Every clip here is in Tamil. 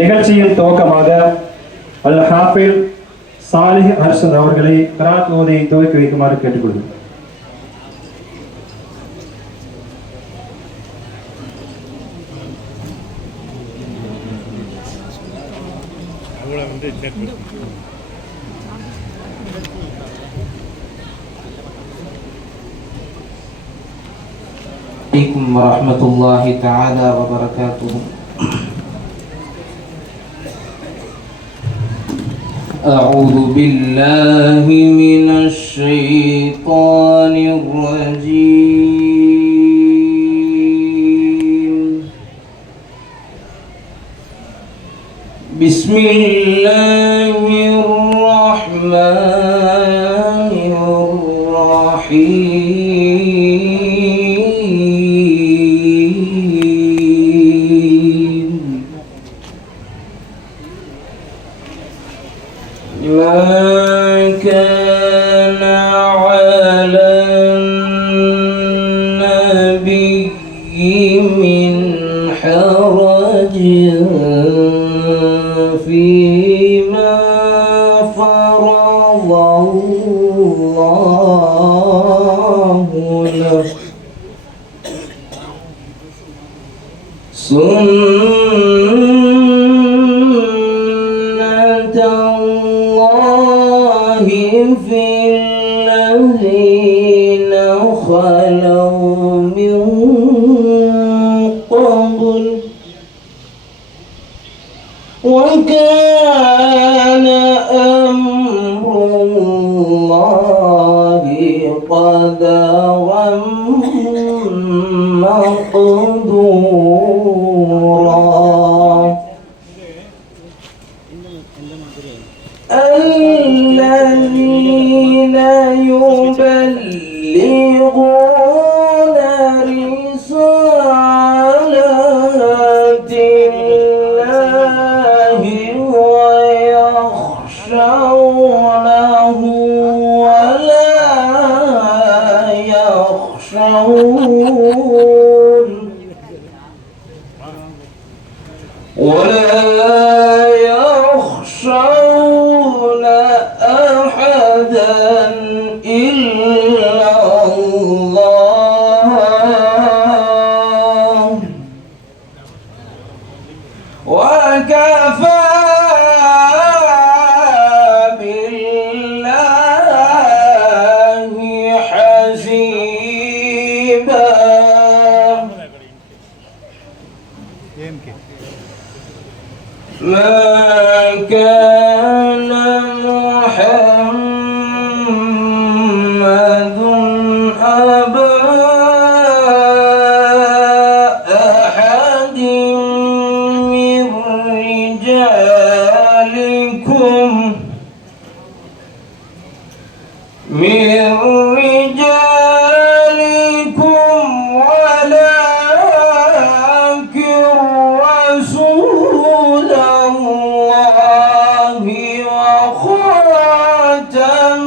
நிகழ்ச்சியின் துவக்கமாக அல் ஹாஃபில் சாலிஹ் அர்ஷத் அவர்களை கிராத் ஓதி துவக்கி வைக்குமாறு கேட்டுக்கொள்கிறேன். عليكم ورحمة الله تعالى وبركاته. أعوذ بالله من الشيطان الرجيم. بسم الله الرحمن الرحيم. ما كان على النبي من حرج فيما فرض الله له سنة الله في الذين خلوا من قبل وكان أمر الله قدرا مقدورا. الذين يبلغون رسالات الله ويخشونه ولا يخشون أحدا إلا الله وكفى بالله حسيبا. ما كان محمد أبا أحد من رجالكم ولكن رسول الله وخاتم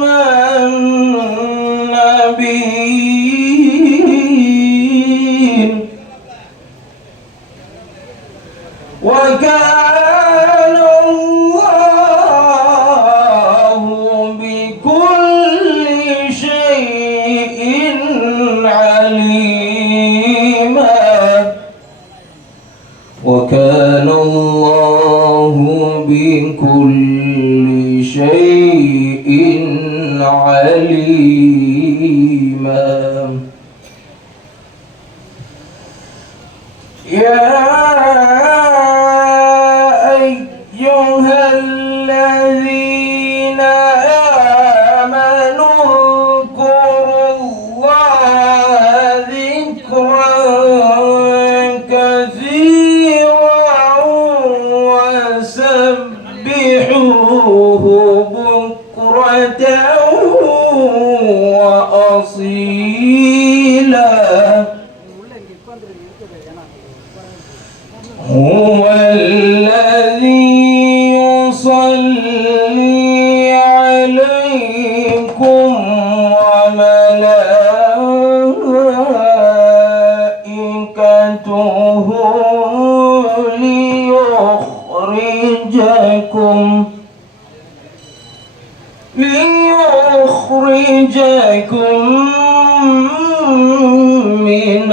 النبيين وكان الله بكل شيء عليما. وكان الله بكل شيء عليما. يا أيها الذين آمنوا اذكروا الله ذكرا كثيرا وسبحوا ليخرجكم من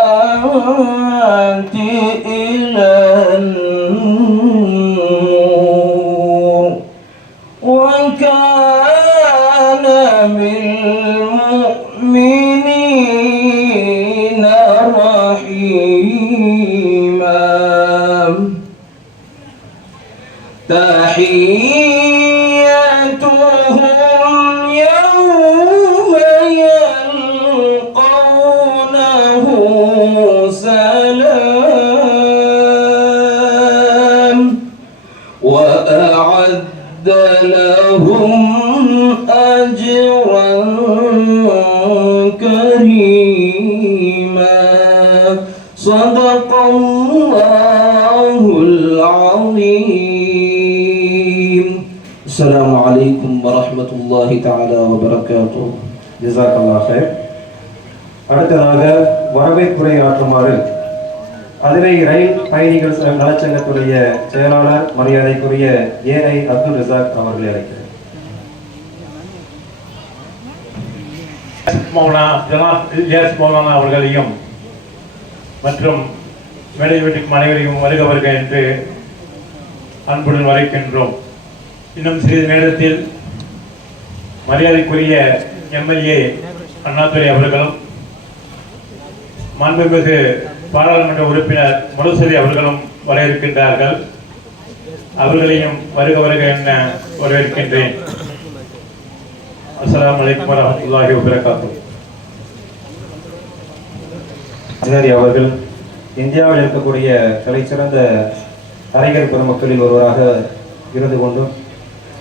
الظلمات إلى النور وكان بالمؤمنين رحيما تحيتهم يوم يلقونه سلام وأعد لهم أجرا كريما صدق الله العظيم السلام عليكم ورحمة الله تعالى وبركاته ஜஸாக்கல்லாஹ் ஹைர். அடுத்ததாக வரவேற்புரை ஆற்றுமாறு அதிரை ரயில் பயணிகள் நலச்சங்கத்துடைய செயலாளர் மரியாதைக்குரிய ஏஐ அப்துல் ரசாக் அவர்களை அழைக்கிறேன். மௌலானா அவர்களையும் மற்றும் மேடை வீட்டுக்கு அனைவரையும் வருக வருக என்று அன்புடன் வரவேற்கின்றோம். இன்னும் சிறிது நேரத்தில் மரியாதைக்குரிய எம்எல்ஏ அண்ணாதுரை அவர்களும் மாண்புமிகு பாராளுமன்ற உறுப்பினர் முரசொலி அவர்களும் வர இருக்கின்றார்கள். அவர்களையும் வருக வருக என வரவேற்கின்றேன். அஸ்ஸலாமு அலைக்கும் வரஹ்மத்துல்லாஹி வபரகாத்துஹு. அவர்கள் இந்தியாவில் இருக்கக்கூடிய தலைசிறந்த அறிஞர் பெருமக்களில் ஒருவராக இருந்து கொண்டும்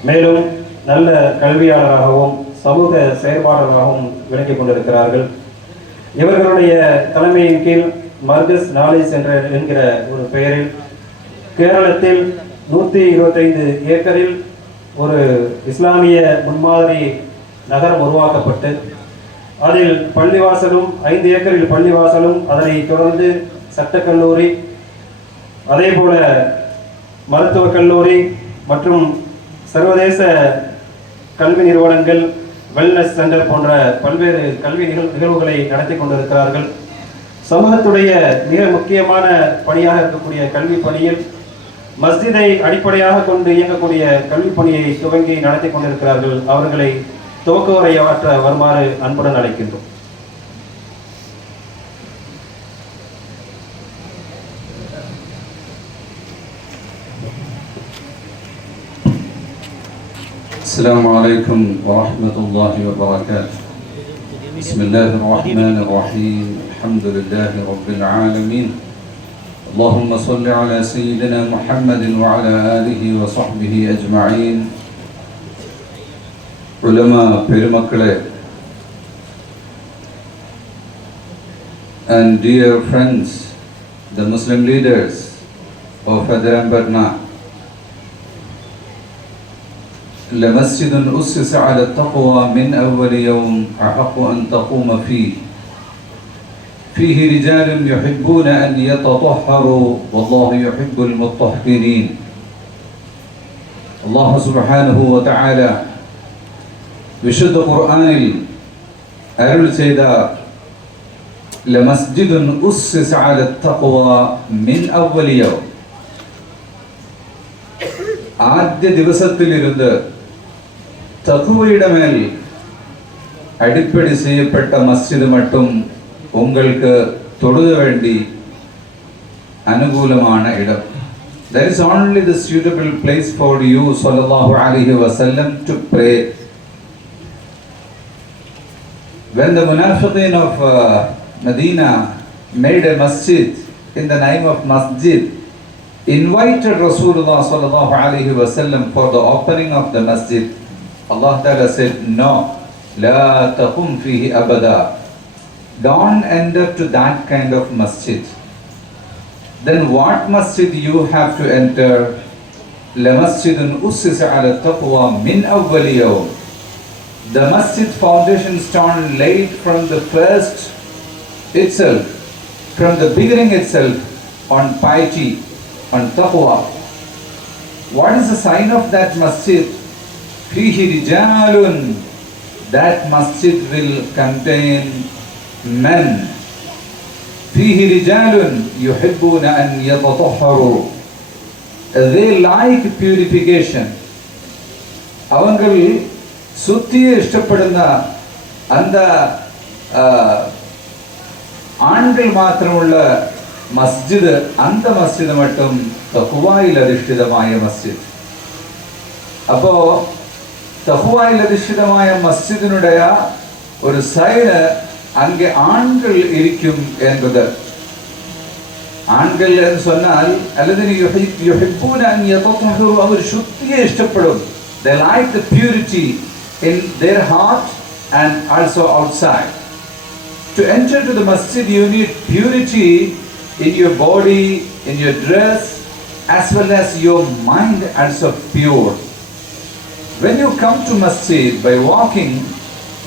மேலும் நல்ல கல்வியாளராகவும் சமூக செயற்பாளராகவும் விளங்கிக் கொண்டிருக்கிறார்கள். இவர்களுடைய தலைமையின் கீழ் மர்கஸ் நாலேஜ் சென்டர் என்கிற ஒரு பெயரில் கேரளத்தில் 125 ஏக்கரில் ஒரு இஸ்லாமிய முன்மாதிரி நகரம் உருவாக்கப்பட்டு அதில் பள்ளிவாசலும் 5 ஏக்கரில் பள்ளிவாசலும் அதனை தொடர்ந்து சட்டக்கல்லூரி அதே போல மருத்துவக் கல்லூரி மற்றும் சர்வதேச கல்வி நிறுவனங்கள் வெல்னஸ் சென்டர் போன்ற பல்வேறு கல்வி நிகழ்வுகளை நடத்தி கொண்டிருக்கிறார்கள். சமூகத்துடைய மிக முக்கியமான பணியாக இருக்கக்கூடிய கல்வி பணியில் மஸ்ஜிதை அடிப்படையாக கொண்டு இயங்கக்கூடிய கல்வி பணியை துவங்கி நடத்தி கொண்டிருக்கிறார்கள். அவர்களை துவக்க உரையாற்ற வருமாறு அன்புடன் அழைக்கின்றோம். السلام عليكم ورحمة الله وبركاته. بسم الله الرحمن الرحيم. الحمد لله رب العالمين. اللهم صل على سيدنا محمد وعلى آله وصحبه أجمعين. علماء பெருமக்களே, and dear friends, the Muslim leaders of Adrambarna, لمسجد أسس على التقوى من أول يوم أحق أن تقوم فيه رجال يحبون أن يتطهروا والله يحب المطهرين. الله سبحانه وتعالى വിശുദ്ധ ഖുർആനിൽ അരുൾ ചെയ്ത ലമസ്ജിദുൻ ഉസ്സിസ അല തഖ്വ മിൻ അവ്വൽ യൗം, ആദ്യ ദിവസത്തിലിരുന്ന് തഖ്വയുടെ മേൽ അടിപ്പടി ചെയ്യപ്പെട്ട മസ്ജിദ് മട്ടും உங்களுக்கு தொழுക വേണ്ടി അനുകൂലമാണ് ഇടം. There is only the suitable place for you sallallahu alaihi wasallam to pray. When the munafiqeen of Medina made a masjid in the name of masjid, invited Rasulullah sallallahu alaihi wasallam for the opening of the masjid, Allah Ta'ala said, no, la taqum fihi abada, don't enter to that kind of masjid. Then what masjid you have to enter? La masjidun ussisa ala taqwa min awwal yawm. The masjid foundation stone laid from the first itself, from the beginning itself, on piety, on taqwa. What is the sign of that masjid? Fihi rijalun. That masjid will contain men. Fihi rijalun yuhibbuna an yatatahharu. They like purification. அவங்கள் சுத்திய இஷ்டப்படுന്ന அந்த ஆண்கள் மாத்திரமுள்ள மஸ்ஜித், அந்த மஸ்ஜித் மட்டும் தக்வாயில் அதிஷ்டிதമായ மஸ்ஜித். அப்போ தக்வாயில் அதிஷ்டிதമായ மஸ்ஜிதினுடைய ஒரு சைடு அங்கே ஆண்கள் இருக்கும் என்பது. ஆண்கள் என்று சொன்னால் அல்லது யுஹிப்பூன அன் யதஹரு, அவர் சுத்திய இஷ்டப்படும். They like the purity in their heart and also outside. To enter to the masjid, you need purity in your body, in your dress, as well as your mind also pure. When you come to masjid by walking,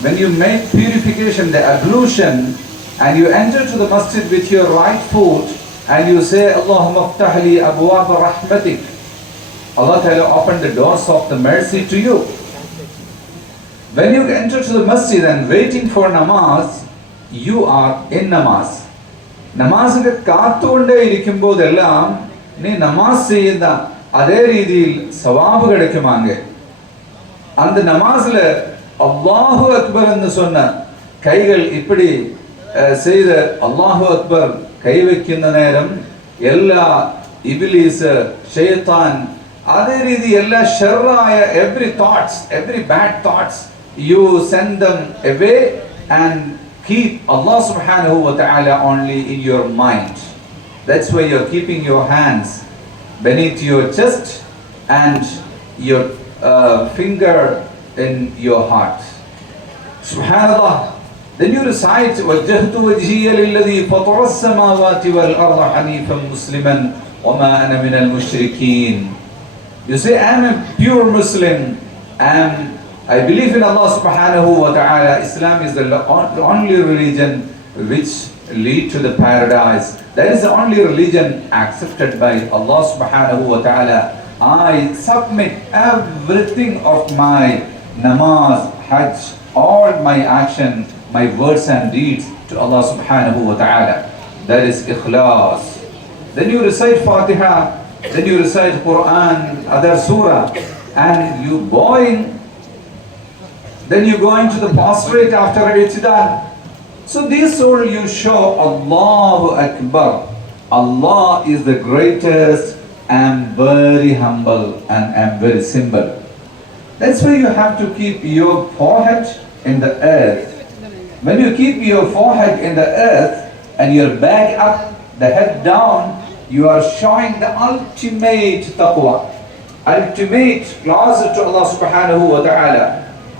when you make purification, the ablution, and you enter to the masjid with your right foot, and you say, Allahumma aftah li abwab rahmatik. Allah Ta'ala open the doors of the mercy to you. When you enter to the masjid and waiting for namaz, you are in namaz. Namazukku kaattonde irikkumbodellam nee namaz seyyudha adhe reethiyil sawabu kedikkumange. அந்த நமாஸ்ல அல்லாஹு அக்பர் என்று சொன்ன கைகள் இப்படி செய்த அல்லாஹு அக்பர் கை வைக்கின்ற நேரம் எல்லா இபிலிஸ் ஷைத்தான் அதே ரீதி எல்லா ஷர்ராய every thoughts, every bad thoughts, you send them away and keep Allah subhanahu wa ta'ala only in your mind. That's why you're keeping your hands beneath your chest and your finger in your heart. Subhanallah. Then you recite وَجَّهْتُ وَجْهِيَ لِلَّذِي فَطَرَ السَّمَاوَاتِ وَالْأَرْضَ حَنِيفًا مُسْلِمًا وَمَا أَنَا مِنَ الْمُشْرِكِينَ. You say, I am a pure Muslim, and I believe in Allah subhanahu wa ta'ala. Islam is the only religion which lead to the paradise. That is the only religion accepted by Allah subhanahu wa ta'ala. I submit everything of my namaz, hajj, all my action, my words and deeds to Allah subhanahu wa ta'ala. That is ikhlas. Then you recite Fatiha, then you recite Quran, other surah, and you bowing. Then you go into the prostrate after I'tidal. So this all you show Allahu Akbar. Allah is the greatest. I am very humble and I am very simple. That's why you have to keep your forehead in the earth. When you keep your forehead in the earth and your back up, the head down, you are showing the ultimate taqwa, ultimate closer to Allah subhanahu wa ta'ala.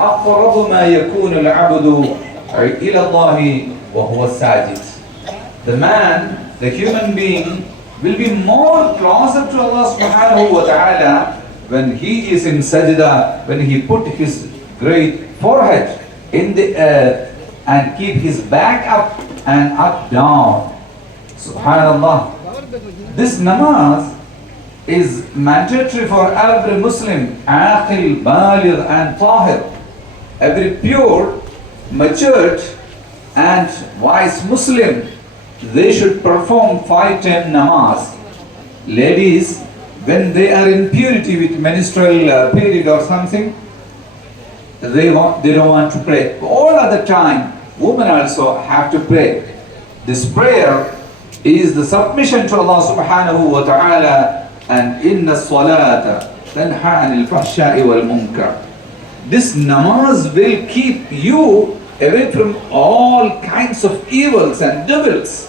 أقرب ما يكون العبد إلى الله وهو ساجد. The man, the human being, will be more closer to Allah subhanahu wa ta'ala when he is in sajda, when he put his great forehead in the earth and keep his back up and up down. Subhanallah. This namaz is mandatory for every Muslim, aqil, baligh and tahir. Every pure, matured and wise Muslim, they should perform 5-time namaz. Ladies, when they are in purity with menstrual period or something, they don't want to pray. All other time, women also have to pray. This prayer is the submission to Allah subhanahu wa ta'ala, and inna salata tanha anil fahsha'i wal munkar. This namaz will keep you away from all kinds of evils and devils.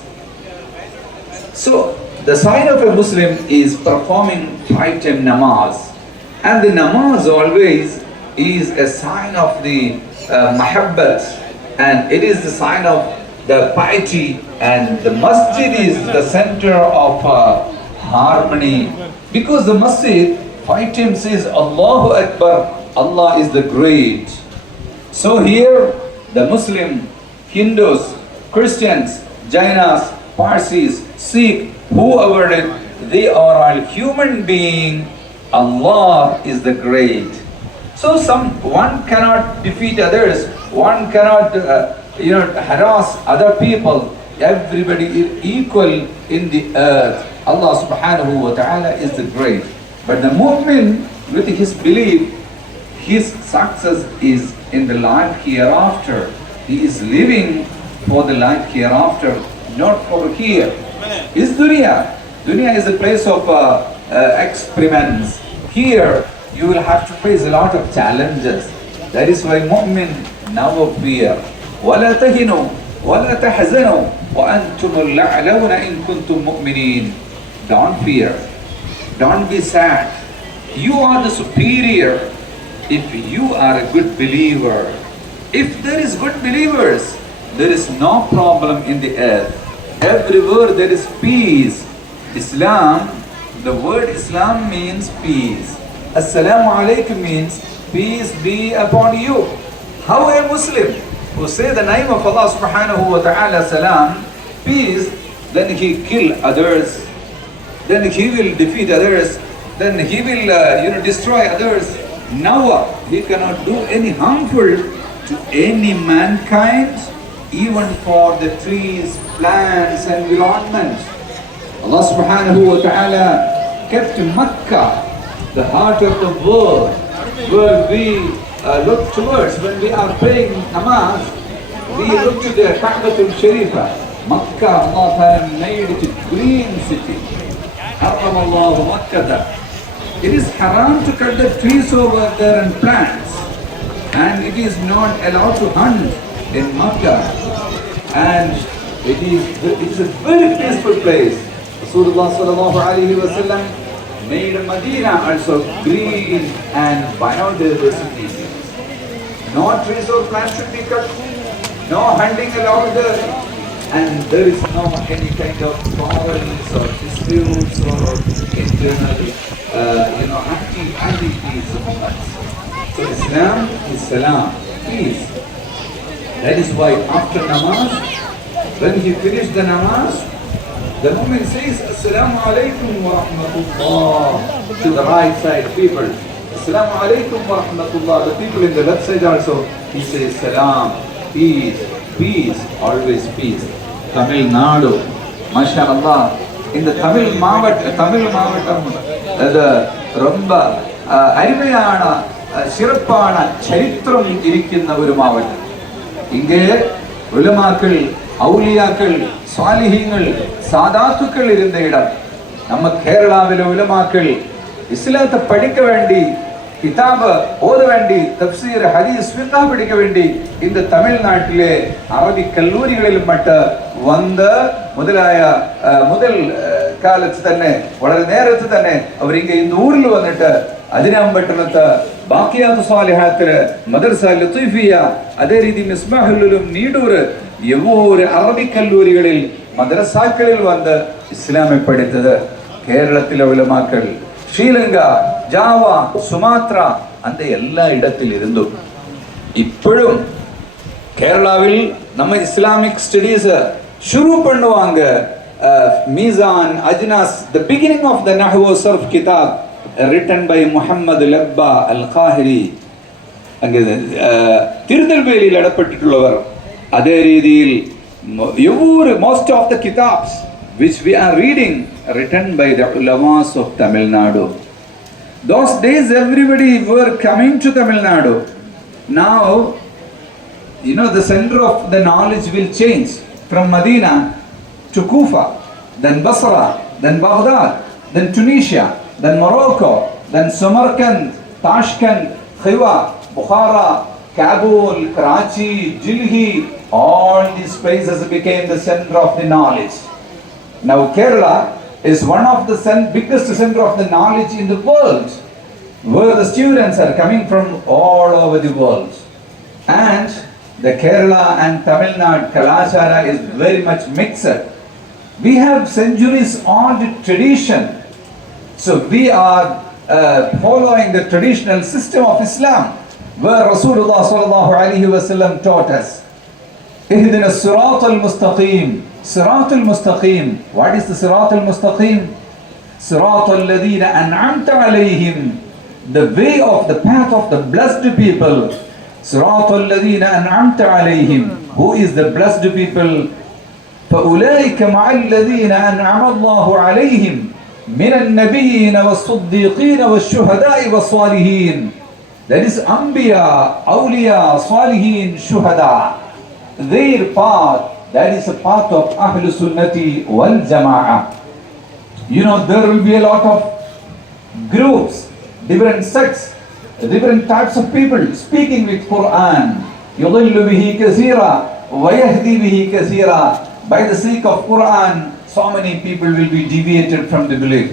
So, the sign of a Muslim is performing 5-time namaz. And the namaz always is a sign of the mahabbat, and it is the sign of the piety, and the masjid is the center of harmony. Because the masjid 5 times says Allahu Akbar, Allah is the great. So here the Muslim, Hindus, Christians, Jainas, Parsis, Sikh, whoever it, they are all human beings. Allah is the great. So one cannot defeat others, one cannot harass other people. Everybody is equal in the earth. Allah subhanahu wa ta'ala is the great. But the mu'min, with his belief, his success is in the life hereafter. He is living for the life hereafter, not for here. Is dunya. Dunya is a place of experiments. Here you will have to face a lot of challenges. That is why mu'min never fear. وَلَا تَهِنُوا وَلَا تَحْزَنُوا وَأَنْتُمُ الْأَعْلَوْنَ إِن كُنتُم مُؤْمِنِينَ. Don't fear. Don't be sad. You are the superior if you are a good believer. If there is good believers, there is no problem in the earth. Everywhere there is peace. Islam, the word Islam means peace. Assalamu alaikum means peace be upon you. How a Muslim who say the name of Allah subhanahu wa ta'ala salam, peace, then he kill others, then he will defeat others, then he will destroy others. Now he cannot do any harmful to any mankind, even for the trees, plants, environment. Allah subhanahu wa ta'ala kept Makkah, the heart of the world, where we look towards when we are praying namaz. We look to the Ka'batul Sharifa. Makkah, Allah Ta'ala made it a green city. Haram Allah Makkah. It is haram to cut the trees over there and plants, and it is not allowed to hunt in Makkah. And it is a very peaceful place. Rasulullah sallallahu alaihi wasallam made Medina also green and biodiversity. No trees or plants should be cut, no hunting allowed there, and there is no any kind of quarrels or disputes or internal anti-peace. So Islam is salam, peace. That is why after namaz, when he finished the namaz, the mu'min says, Assalamu alaikum wa rahmatullah to the right side people. Assalamu alaikum wa rahmatullah. The people in the left side also, he says, Salam, peace, peace, always peace. Tamil Nadu, mashallah. In the Tamil மாவட்டம் அது ரொம்ப அருமையான சிறப்பான சரித்திரம் இருக்கின்ற ஒரு மாவட்டம். இங்கே உலமாக்கள், அவுலியாக்கள், சாலிஹீங்கள், சாதாத்துக்கள் இருந்த இடம். நம்ம கேரளாவில் உலமாக்கள் இஸ்லாத்தை படிக்க வேண்டி, கிதாப ஓத வேண்டி, தப்சீர், ஹதீஸ், ஃபிக்ஹ் படிக்க வேண்டி இந்த தமிழ்நாட்டிலே அரபி கல்லூரிகளில் மட்டும் வந்த முதல் കാലത്ത് തന്നെ, വളരെ നേരത്തെ തന്നെ അവർ இந்த ഊരിൽ വന്നിട്ട് അതിനാമ്പട്ടണത്ത് ബാക്കിയാത്ത് സാലിഹാത്തില് മദർസ ലത്തീഫിയ, അതേ രീതി മിസ്ബാഹുലും നീടൂര് എവ്വൊരു അറബി കല്ലൂരികളിൽ മദ്രസാക്കളിൽ വന്ന് ഇസ്ലാമെ പഠിത്തത് കേരളത്തിലെ ഉലമാക്കൾ ശ്രീലങ്ക, ജാവ, സുമാത്ര அந்த எல்லா இடத்தில் இருந்தும் இப்பொழுதும் கேரளாவில் நம்ம இஸ்லாமிக் ஸ்டடீஸ் शुरू பண்ணுவாங்க. Mizan, Ajnas, the beginning of the Nahwu Sarf Kitab written by Muhammad Labba Al-Qahiri. அங்கே திருநெல்வேலியில் இடப்பட்டுள்ளவர். அதே ரீதியில் எவ்வொரு most of the kitabs which we are reading written by the ulamas of Tamil Nadu. Those days everybody were coming to Tamil Nadu. Now, the center of the knowledge will change from Medina to Kufa, then Basra, then Baghdad, then Tunisia, then Morocco, then Samarkand, Tashkent, Khiva, Bukhara, Kabul, Karachi, Jilhi, all these places became the center of the knowledge. Now Kerala is one of the biggest center of the knowledge in the world, where the students are coming from all over the world. And the Kerala and Tamil Nadu Kalachara is very much mixed. We have centuries old tradition. So we are following the traditional system of Islam, where Rasulullah sallallahu alaihi wasallam taught us. Ihdina as-sirat al-mustaqim. Sirat al-mustaqim. What is the sirat al-mustaqim? صراط الذين أنعمت عليهم, the way of the path of the blessed people. صراط الذين أنعمت عليهم, who is the blessed people? فأولئك مع الذين أنعم الله عليهم من النبيين والصديقين والشهداء والصالحين. That is Anbiya, Awliya, Salihin, Shuhada. Their path, that is a path of Ahlul Sunnati wal Jama'ah. You know, there will be a lot of groups, different sects, different types of people speaking with Quran. يضل به كثيرا ويهدي به كثيرا. By the sake of Quran, so many people will be deviated from the belief.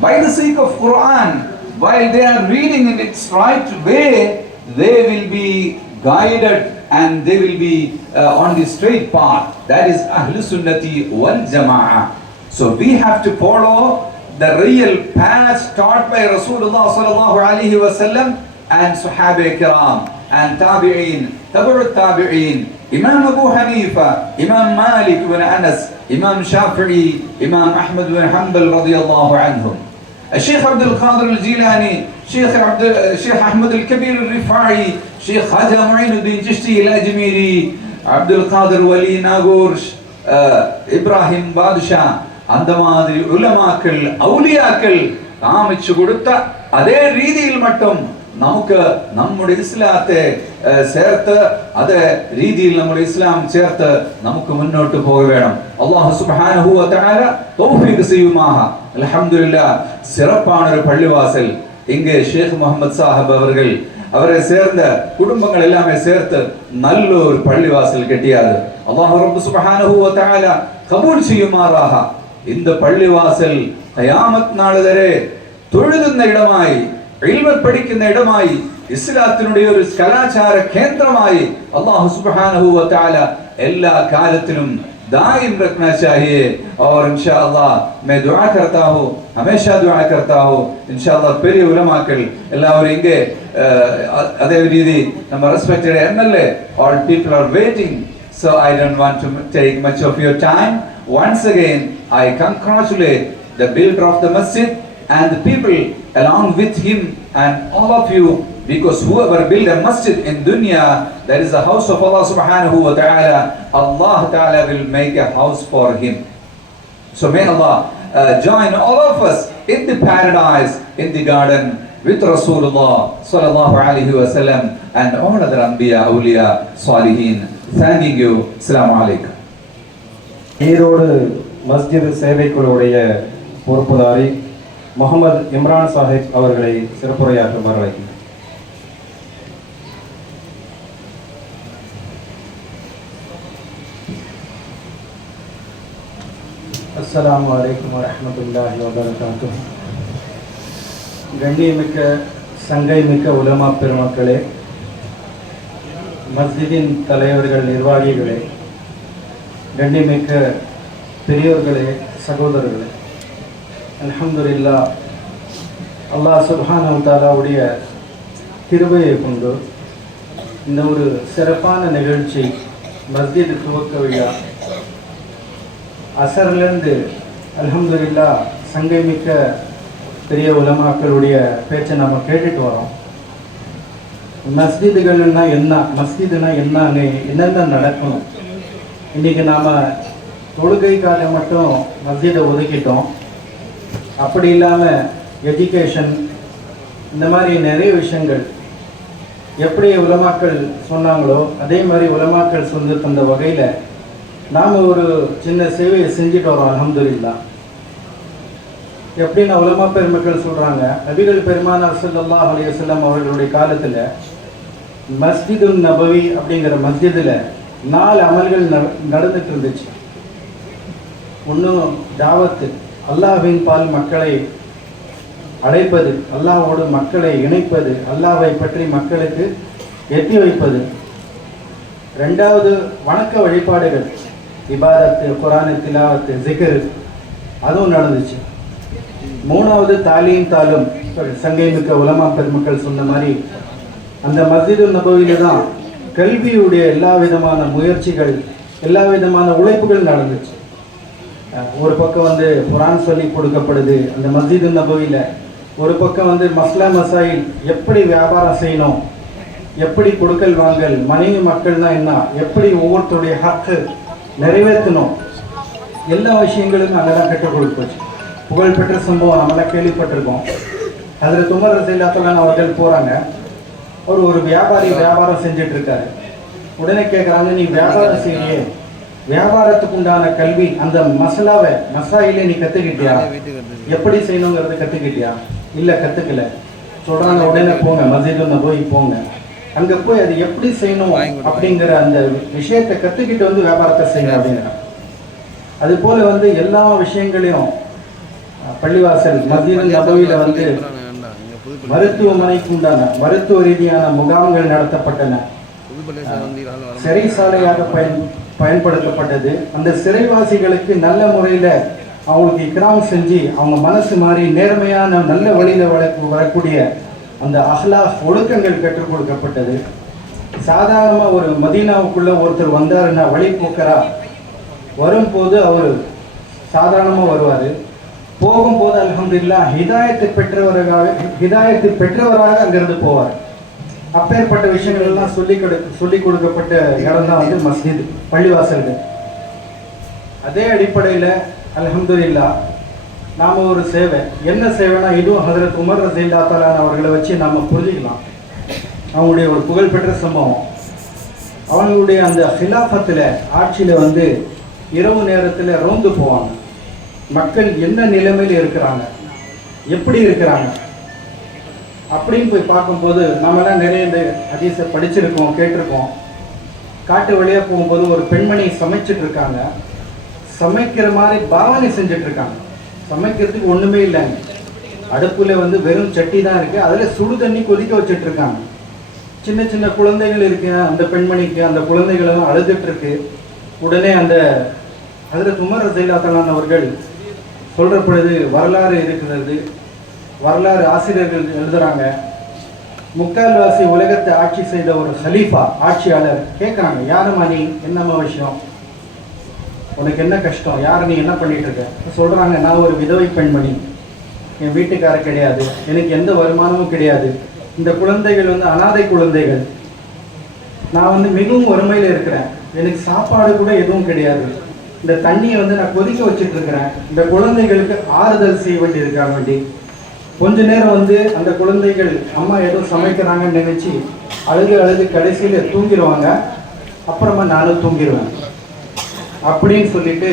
By the sake of Quran, while they are reading in its right way, they will be guided and they will be on the straight path. That is Ahlul Sunnati wal Jama'ah. So we have to follow the real path taught by Rasulullah sallallahu alaihi wasallam and Sahaba Kiram and Tabi'in, Tabu'ut Tabi'in, Imam Abu Hanifa, Imam Malik bin Anas, Imam Shafi'i, Imam Ahmad bin Hanbal radiyallahu anhum. الشيخ عبد القادر الجيلاني, شيخ أحمد الكبير الرفاعي, شيخ خواجة معين الدين Chishti الأجميري, عبد القادر ولي Nagaur, Ibrahim பாதுஷா, அந்த மாதிரி உலமாக்கள் அவுலியாக்கள் காமிச்சு கொடுத்த அதே ரீதியில் மட்டும் நமக்கு நம்முடைய இஸ்லாத்தை சேர்த்து அதே ரீதியில் நம்முடைய இஸ்லாம் சேர்த்து நமக்கு முன்னோட்டு போக வேணும். அல்லாஹ் சுப்ஹானஹு வ தஆலா தௌஃபீக் செய்யுமாக. அல்ஹம்துலில்லாஹ், சிறப்பான ஒரு பள்ளிவாசல் இங்கே ஷேக் முகமது சாஹிப் அவர்கள் அவரை சேர்ந்த குடும்பங்கள் எல்லாமே சேர்த்து நல்ல ஒரு பள்ளிவாசல் கட்டியாது. அல்லாஹ் ரப்ப சுப்ஹானஹு வ தஆலா கபூல் செய்யுமாறாக. இந்த பள்ளிவாசல் கயாமத் நாள் வரை தொழுதுന്ന இடமாய், இல்மத் படிക്കുന്ന இடமாய், ഇസ്ലാത്തിനുடைய ഒരു കലാചാര കേന്ദ്രമായി അല്ലാഹു സുബ്ഹാനഹു വ തആല എല്ലാ കാലത്തിലും दायम रखना चाहिए. और इंशाअल्लाह मैं दुआ करता हूँ, हमेशा दुआ करता हूँ. इंशाअल्लाह பெரிய உலமாக்கள் எல்லாரும் இங்கே அதே ரீதி நம்ம respected MLA, all people are waiting, so I don't want to take much of your time. Once again I congratulate the builder of the masjid and the people along with him and all of you, because whoever build a masjid in dunya, that is the house of Allah subhanahu wa ta'ala, Allah ta'ala will make a house for him. So may Allah join all of us in the paradise, in the garden with Rasulullah sallallahu alaihi wasallam and all other anbiya, awliya, salihin. Thanking you. Assalamu alaikum. Erode மஸ்ஜித் சேவைக்குழுவுடைய பொறுப்புதாரி முகமது இம்ரான் சாஹிப் அவர்களை சிறப்புரையாற்றுமாறு அழைக்கிறேன். அஸ்ஸலாமு அலைக்கும் வரஹ்மத்துல்லாஹி வபரகாத்துஹு. கண்ணியமிக்க சங்கைமிக்க உலமா பெருமக்களே, மஸ்ஜிதின் தலைவர்கள், நிர்வாகிகளே, கண்ணியமிக்க பெரியோர்களே, சகோதரர்களே, அல்ஹம்துலில்லாஹ், அல்லாஹ் சுப்ஹானஹு வ தஆலாவுடைய கிருபையை கொண்டு இந்த ஒரு சிறப்பான நிகழ்ச்சி, மஸ்ஜித் துவக்க விழா, அசர்லேருந்து அல்ஹம்துலில்லாஹ் சங்கைமிக்க பெரிய உலமாக்களுடைய பேச்சை நம்ம கேட்டுட்டு வரோம். மஸ்ஜிதுகள்னா என்ன, மஸ்ஜிதுனா என்னன்னு, என்னென்ன நடக்கணும். இன்றைக்கி நாம் தொழுகைக்காக மட்டும் மஸ்ஜிதை ஒதுக்கிட்டோம். அப்படி இல்லாமல் எஜுகேஷன், இந்த மாதிரி நிறைய விஷயங்கள் எப்படி உலமாக்கள் சொன்னாங்களோ அதே மாதிரி உலமாக்கள் சொல்லி தந்த வகையில் நாம் ஒரு சின்ன சேவையை செஞ்சுட்டு வரோம். அல்ஹம்துலில்லாஹ். எப்படின்னா உலமா பெருமக்கள் சொல்கிறாங்க, நபிகள் பெருமானார் ஸல்லல்லாஹு அலைஹி வஸல்லம் அவர்களுடைய காலத்தில் மஸ்ஜிதுன் நபவி அப்படிங்கிற மஸ்ஜிதில் 4 அமல்கள் நடந்துட்டு இருந்துச்சு. ஒன்றும் தாவத்து, அல்லாஹ்வின் பால் மக்களை அழைப்பது, அல்லாஹ்வோடு மக்களை இணைப்பது, அல்லாஹ்வை பற்றி மக்களுக்கு எத்தி வைப்பது. 2வது வணக்க வழிபாடுகள், இபாதத்து, குர்ஆன் திலாவத்து, ஜிக்ர், அதுவும் நடந்துச்சு. 3வது தாலீம் தாலும், சங்கைமிக்க உலமா பெருமக்கள் சொன்ன மாதிரி அந்த மஸ்ஜிது நபவியில தான் கல்வியுடைய எல்லா விதமான முயற்சிகள், எல்லா விதமான உழைப்புகள் நடந்துச்சு. ஒரு பக்கம் வந்து குர்ஆன் சொல்லி கொடுக்கப்படுது அந்த மஸ்ஜிது நபவியில், ஒரு பக்கம் வந்து மஸ்லா மசாயில் எப்படி வியாபாரம் செய்யணும், எப்படி கொடுக்கல் வாங்கல், மனைவி மக்கள்னா என்ன, எப்படி ஒவ்வொருத்தருடைய ஹக்கு நிறைவேற்றணும், எல்லா விஷயங்களும் அங்கே தான் கற்றுக் கொடுப்போச்சு. புகழ்பெற்ற சம்பவம் நம்மளாம் கேள்விப்பட்டிருக்கோம். அதில் உமர் ரலியல்லாஹு அன்ஹு அவர்கள் போகிறாங்க. ஒரு வியாபாரி வியாபாரம் செஞ்சுட்டு இருக்காரு. உடனே கேட்குறாங்க, நீ வியாபாரம் செய்யலையே, வியாபாரத்துக்கு உண்டான கல்வி அந்த மசாயிலே நீ கற்றுக்கிட்டியா, எப்படி செய்யணுங்கிறத கற்றுக்கிட்டியா? இல்லை, கற்றுக்கல. சொல்கிறாங்க, உடனே போங்க, மஸ்ஜிது போய் போங்க, அங்கே போய் அது எப்படி செய்யணும் அப்படிங்கிற அந்த விஷயத்தை கற்றுக்கிட்டு வந்து வியாபாரத்தை செய்யணும் அப்படிங்கிறாங்க. அது போல் வந்து எல்லா விஷயங்களையும் பள்ளிவாசல் மஸ்ஜிது நபவியில் வந்து மருத்துவமனைக்கு உண்டான மருத்துவ ரீதியான முகாம்கள் நடத்தப்பட்டன. சிறைசாலையாக பயன்படுத்தப்பட்டது. அந்த சிறைவாசிகளுக்கு நல்ல முறையில் அவங்களுக்கு இக்ராம் செஞ்சு அவங்க மனசு மாறி நேர்மையான நல்ல வழியில் வரக்கூடிய அந்த அஹ்லாக் ஒழுக்கங்கள் கற்றுக் கொடுக்கப்பட்டது. சாதாரணமாக ஒரு மதீனாவுக்குள்ளே ஒருத்தர் வந்தாருன்னா வழிபோக்கரா வரும்போது அவர் சாதாரணமாக வருவார், போகும்போது அல்ஹம்துலில்லாஹ் ஹிதாயத்து பெற்றவராக அங்கிருந்து போவார். அப்பேற்பட்ட விஷயங்கள் எல்லாம் சொல்லி கொடுக்கப்பட்ட இடம் தான் வந்து மஸ்ஜித், பள்ளிவாசல்கள். அதே அடிப்படையில் அல்ஹம்துலில்லாஹ் நாம் ஒரு சேவை, என்ன சேவைனா இதுவும் ஹஜ்ரத் உமர் ரலியல்லாஹு தஆலா அவர்களை வச்சு நாம் புரிஞ்சுக்கலாம். அவங்களுடைய ஒரு புகழ்பெற்ற சம்பவம், அவங்களுடைய அந்த ஹிலாஃபத்தில் ஆட்சியில் வந்து இரவு நேரத்தில் ரோந்து போவாங்க. மக்கள் என்ன நிலைமையில் இருக்கிறாங்க, எப்படி இருக்கிறாங்க அப்படின்னு போய் பார்க்கும்போது, நம்மளாம் நிறைய இந்த ஹதீஸை படிச்சிருக்கோம், கேட்டிருக்கோம். காட்டு வழியாக போகும்போது ஒரு பெண்மணி சமைச்சிட்டு இருக்காங்க. சமைக்கிற மாதிரி பாவனை செஞ்சுட்டு இருக்காங்க. சமைக்கிறதுக்கு ஒன்றுமே இல்லைங்க, அடுப்பில் வந்து வெறும் சட்டி தான் இருக்குது, அதில் சுடு தண்ணி கொதிக்க வச்சுட்டு இருக்காங்க. சின்ன சின்ன குழந்தைகள் இருக்கு அந்த பெண்மணிக்கு, அந்த குழந்தைகளும் அழுதுட்டு இருக்கு. உடனே அந்த ஹஜ்ரத் உமர் ரலியல்லாஹு அன்ஹு அவர்கள் சொல்கிற பொழுது வரலாறு இருக்கிறது, வரலாறு ஆசிரியர்கள் எழுதுகிறாங்க. முக்கால்வாசி உலகத்தை ஆட்சி செய்த ஒரு ஹலீஃபா, ஆட்சியாளர் கேட்குறாங்க, யாருமா நீ, என்னம்மா விஷயம், உனக்கு என்ன கஷ்டம், யார் நீ, என்ன பண்ணிட்டு இருக்க? சொல்கிறாங்க, நான் ஒரு விதவை பெண்மணி, என் வீட்டுக்காரர் கிடையாது, எனக்கு எந்த வருமானமும் கிடையாது, இந்த குழந்தைகள் வந்து அனாதை குழந்தைகள், நான் வந்து மிகவும் வறுமையில் இருக்கிறேன், எனக்கு சாப்பாடு கூட எதுவும் கிடையாது, இந்த தண்ணியை வந்து நான் கொதிக்க வச்சுட்டு இருக்கிறேன், இந்த குழந்தைகளுக்கு ஆறுதல் செய்ய வேண்டியிருக்காக வேண்டி கொஞ்ச நேரம் வந்து அந்த குழந்தைகள் அம்மா ஏதோ சமைக்கிறாங்கன்னு நினைச்சு அழுது கடைசியில் தூங்கிடுவாங்க, அப்புறமா நானும் தூங்கிடுவேன் அப்படின்னு சொல்லிட்டு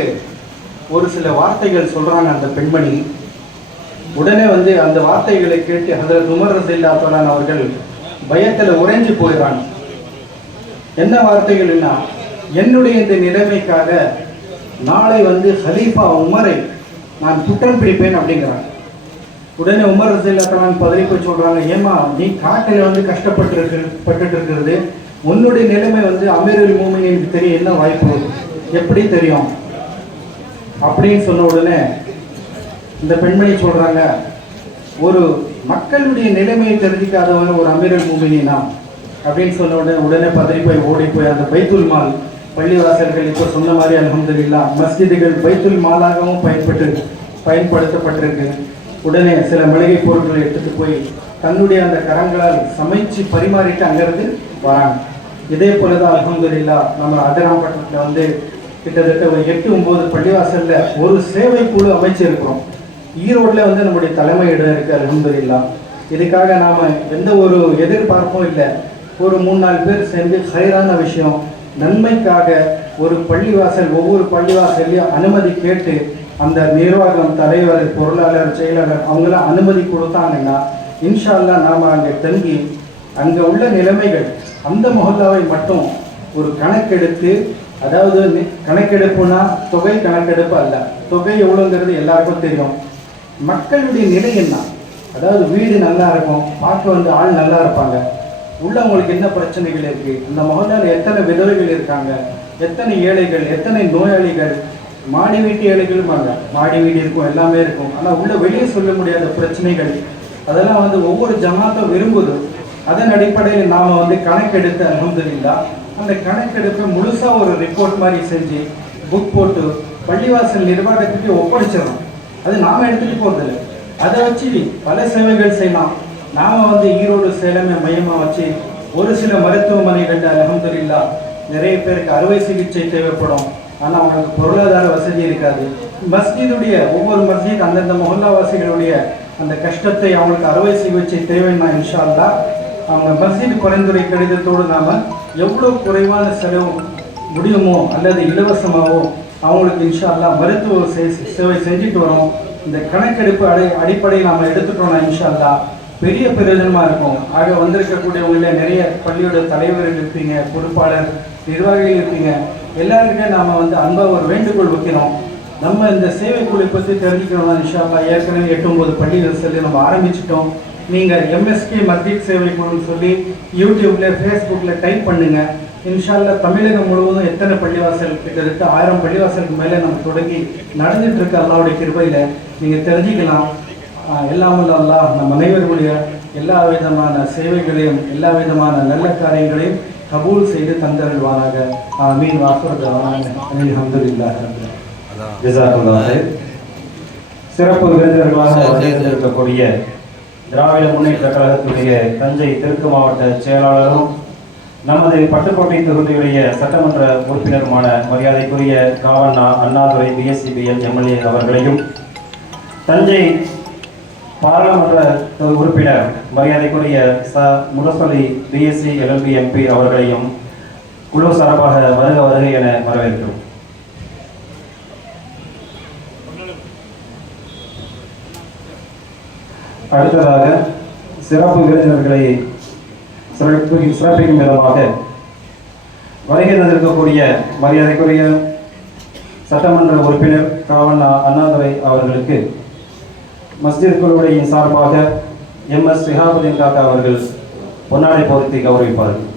ஒரு சில வார்த்தைகள் சொல்றாங்க அந்த பெண்மணி. உடனே வந்து அந்த வார்த்தைகளை கேட்டு ஹஜ்ரத் உமர் ரலியல்லாஹு அன்ஹு அவர்கள் பயத்தில் உறைஞ்சு போயிடுறாங்க. என்ன வார்த்தைகள்னா, என்னுடைய இந்த நிலைமைக்காக நாளை வந்து ஹலீஃபா உமரை நான் குற்றம் பிடிப்பேன் அப்படிங்கிறாங்க. உடனே உமர் ரலியல்லாஹு அன்ஹு பதறி போய் சொல்றாங்க, ஏமா நீ காட்டில் வந்து கஷ்டப்பட்டு இருக்கிறது, உன்னுடைய நிலைமை வந்து அமீருல் மூமினீனுக்கு தெரியும், என்ன வாய்ப்பு, எப்படி தெரியும் அப்படின்னு சொன்ன உடனே இந்த பெண்மணி சொல்றாங்க, ஒரு மக்களுடைய நிலைமையை தெரிஞ்சிக்காதவங்க ஒரு அமீருல் மூமினீனா அப்படின்னு சொன்ன உடனே பதறி போய் ஓடி போய் அந்த பைத்துல் மால், பள்ளிவாசல்கள் இப்போ சொன்ன மாதிரி அல்ஹம்துலில்லாஹ் மஸ்ஜிதுகள் பைத்துல் மாலாகவும் பயன்படுத்தப்பட்டிருக்கு. உடனே சில மளிகை பொருட்களை எடுத்துட்டு போய் தன்னுடைய அந்த கரங்களால் சமைச்சு பரிமாறிட்டு அங்கிருந்து வராங்க. இதே போலதான் அல்ஹம்துலில்லாஹ் நம்ம அதிராம்பட்டினத்தில் வந்து கிட்டத்தட்ட ஒரு 8-9 பள்ளிவாசல்ல ஒரு சேவை குழு அமைச்சிருக்கிறோம். ஈரோட்டில் வந்து நம்முடைய தலைமை இடம் இருக்கு அல்ஹம்துலில்லாஹ். இதுக்காக நாம எந்த ஒரு எதிர்பார்ப்பும் இல்லை, ஒரு 3-4 பேர் சேர்ந்து ஹைரான விஷயம் நன்மைக்காக ஒரு பள்ளிவாசல், ஒவ்வொரு பள்ளிவாசல்லையும் அனுமதி கேட்டு அந்த நிர்வாகம், தலைவர், பொருளாளர், செயலாளர் அவங்களாம் அனுமதி கொடுத்தாங்கன்னா இன்ஷா அல்லாஹ் நாம் அங்கே தங்கி அங்கே உள்ள நிலைமைகள் அந்த மொஹல்லாவை மட்டும் ஒரு கணக்கெடுத்து, அதாவது கணக்கெடுப்புனா தொகை கணக்கெடுப்பு அல்ல, தொகை எவ்வளோங்கிறது எல்லாருக்கும் தெரியும், மக்களுடைய நிலை என்ன, அதாவது வீடு நல்லா இருக்கும், பார்க்க வந்து ஆள் நல்லா இருப்பாங்க, உள்ளவங்களுக்கு என்ன பிரச்சனைகள் இருக்குது, அந்த மொஹல்லாவில் எத்தனை விதவைகள் இருக்காங்க, எத்தனை ஏழைகள், எத்தனை நோயாளிகள், மாடி வீட்டு ஏழைகளும்பாங்க, மாடி வீடு இருக்கும், எல்லாமே இருக்கும், ஆனால் உள்ள வெளியே சொல்ல முடியாத பிரச்சனைகள், அதெல்லாம் வந்து ஒவ்வொரு ஜமாத்தும் விரும்புது. அதன் அடிப்படையில் நாம் வந்து கணக்கெடுத்து அல்ஹம்துலில்லாஹ் அந்த கணக்கெடுப்பை முழுசாக ஒரு ரிப்போர்ட் மாதிரி செஞ்சு புக் போட்டு பள்ளிவாசல் நிர்வாகத்துக்கு ஒப்படைச்சிடணும். அது நாம் எடுத்துகிட்டு போகிறதில்ல. அதை வச்சு பல சேவைகள் செய்யலாம். நாம் ஈரோடு சேலமை மையமாக வச்சு ஒரு சில மருத்துவமனைகளில் அல்ஹம்துலில்லாஹ் நிறைய பேருக்கு அறுவை சிகிச்சை தேவைப்படும். ஆனால் அவங்களுக்கு பொருளாதார வசதி இருக்காது. மஸ்ஜிதுடைய ஒவ்வொரு மஸ்ஜித் அந்தந்த மொஹல்லாவாசிகளுடைய அந்த கஷ்டத்தை, அவங்களுக்கு அறுவை சிகிச்சை தேவைன்னா இன்ஷா அல்லாஹ் அவங்க மஸ்ஜித் பரிந்துரை கடிதத்தோடு நாம் எவ்வளோ குறைவான செலவு முடியுமோ அல்லது இலவசமாகவோ அவங்களுக்கு இன்ஷா அல்லாஹ் மருத்துவ சேவை செஞ்சுட்டு வரோம். இந்த கணக்கெடுப்பு அடிப்படையில் நாம் எடுத்துட்டோம்னா இன்ஷா அல்லாஹ் பெரிய பிரயோஜனமாக இருக்கும். ஆக வந்திருக்கக்கூடியவங்கள நிறைய பள்ளியோட தலைவர்கள் இருப்பீங்க, பொறுப்பாளர் நிர்வாகிகள் இருப்பீங்க. எல்லாருக்கிட்டே நாம் அன்பாக ஒரு வேண்டுகோள் வைக்கிறோம். நம்ம இந்த சேவைக்குழு பற்றி தெரிஞ்சுக்கணும்னா இன்ஷா அல்லாஹ் ஏற்கனவே 8-9 பள்ளிகள் சொல்லி நம்ம ஆரம்பிச்சிட்டோம். நீங்கள் எம்எஸ்கே மஸ்ஜித் சேவைக்குழுன்னு சொல்லி யூடியூப்பில் ஃபேஸ்புக்கில் டைப் பண்ணுங்கள். இன்ஷா அல்லாஹ் தமிழகம் முழுவதும் எத்தனை பள்ளிவாசல் கிட்டத்தட்ட 1000 பள்ளிவாசலுக்கு மேலே நம்ம தொடங்கி நடந்துட்டு இருக்க அல்லாஹ்வுடைய கிருபையில் நீங்கள் தெரிஞ்சுக்கலாம். எல்லாம் வல்ல அல்லாஹ் நம் அனைவருடைய எல்லா விதமான சேவைகளையும் எல்லா விதமான நல்ல காரியங்களையும் கபூல் செய்து தந்தருள்வானாக. ஆமீன். அல்ஹம்துலில்லாஹ். ஜஸாக்கல்லாஹ். சிறப்பு விருந்தினர்களாக தேர்ந்தெடுக்கக்கூடிய திராவிட முன்னேற்ற கழகத்துடைய தஞ்சை தெற்கு மாவட்ட செயலாளரும் நமது பட்டுக்கோட்டை தொகுதியுடைய சட்டமன்ற உறுப்பினருமான மரியாதைக்குரிய காவண்ணா அண்ணாதுரை பிஎஸ்சிபிஎல் எம்எல்ஏ அவர்களையும், தஞ்சை பாராளுமன்ற உறுப்பினர் மரியாதைக்குரிய முரசொலி பிஎஸ்சி எல்எல்பி எம்பி அவர்களையும் குழு சார்பாக வருக வருகை என வரவேற்கிறோம். அடுத்ததாக சிறப்பு விருந்தினர்களை சிறப்பிக்கும் விதமாக வருகை தந்திருக்கக்கூடிய மரியாதைக்குரிய சட்டமன்ற உறுப்பினர் காவண்ணா அண்ணாதுரை அவர்களுக்கு மஸ்ஜித் குழுவுடைய சார்பாக எம்எஸ் ஷிஹாபுதீன் காக்கா அவர்கள் பொன்னாடை போர்த்தி கௌரவிப்பார்கள்.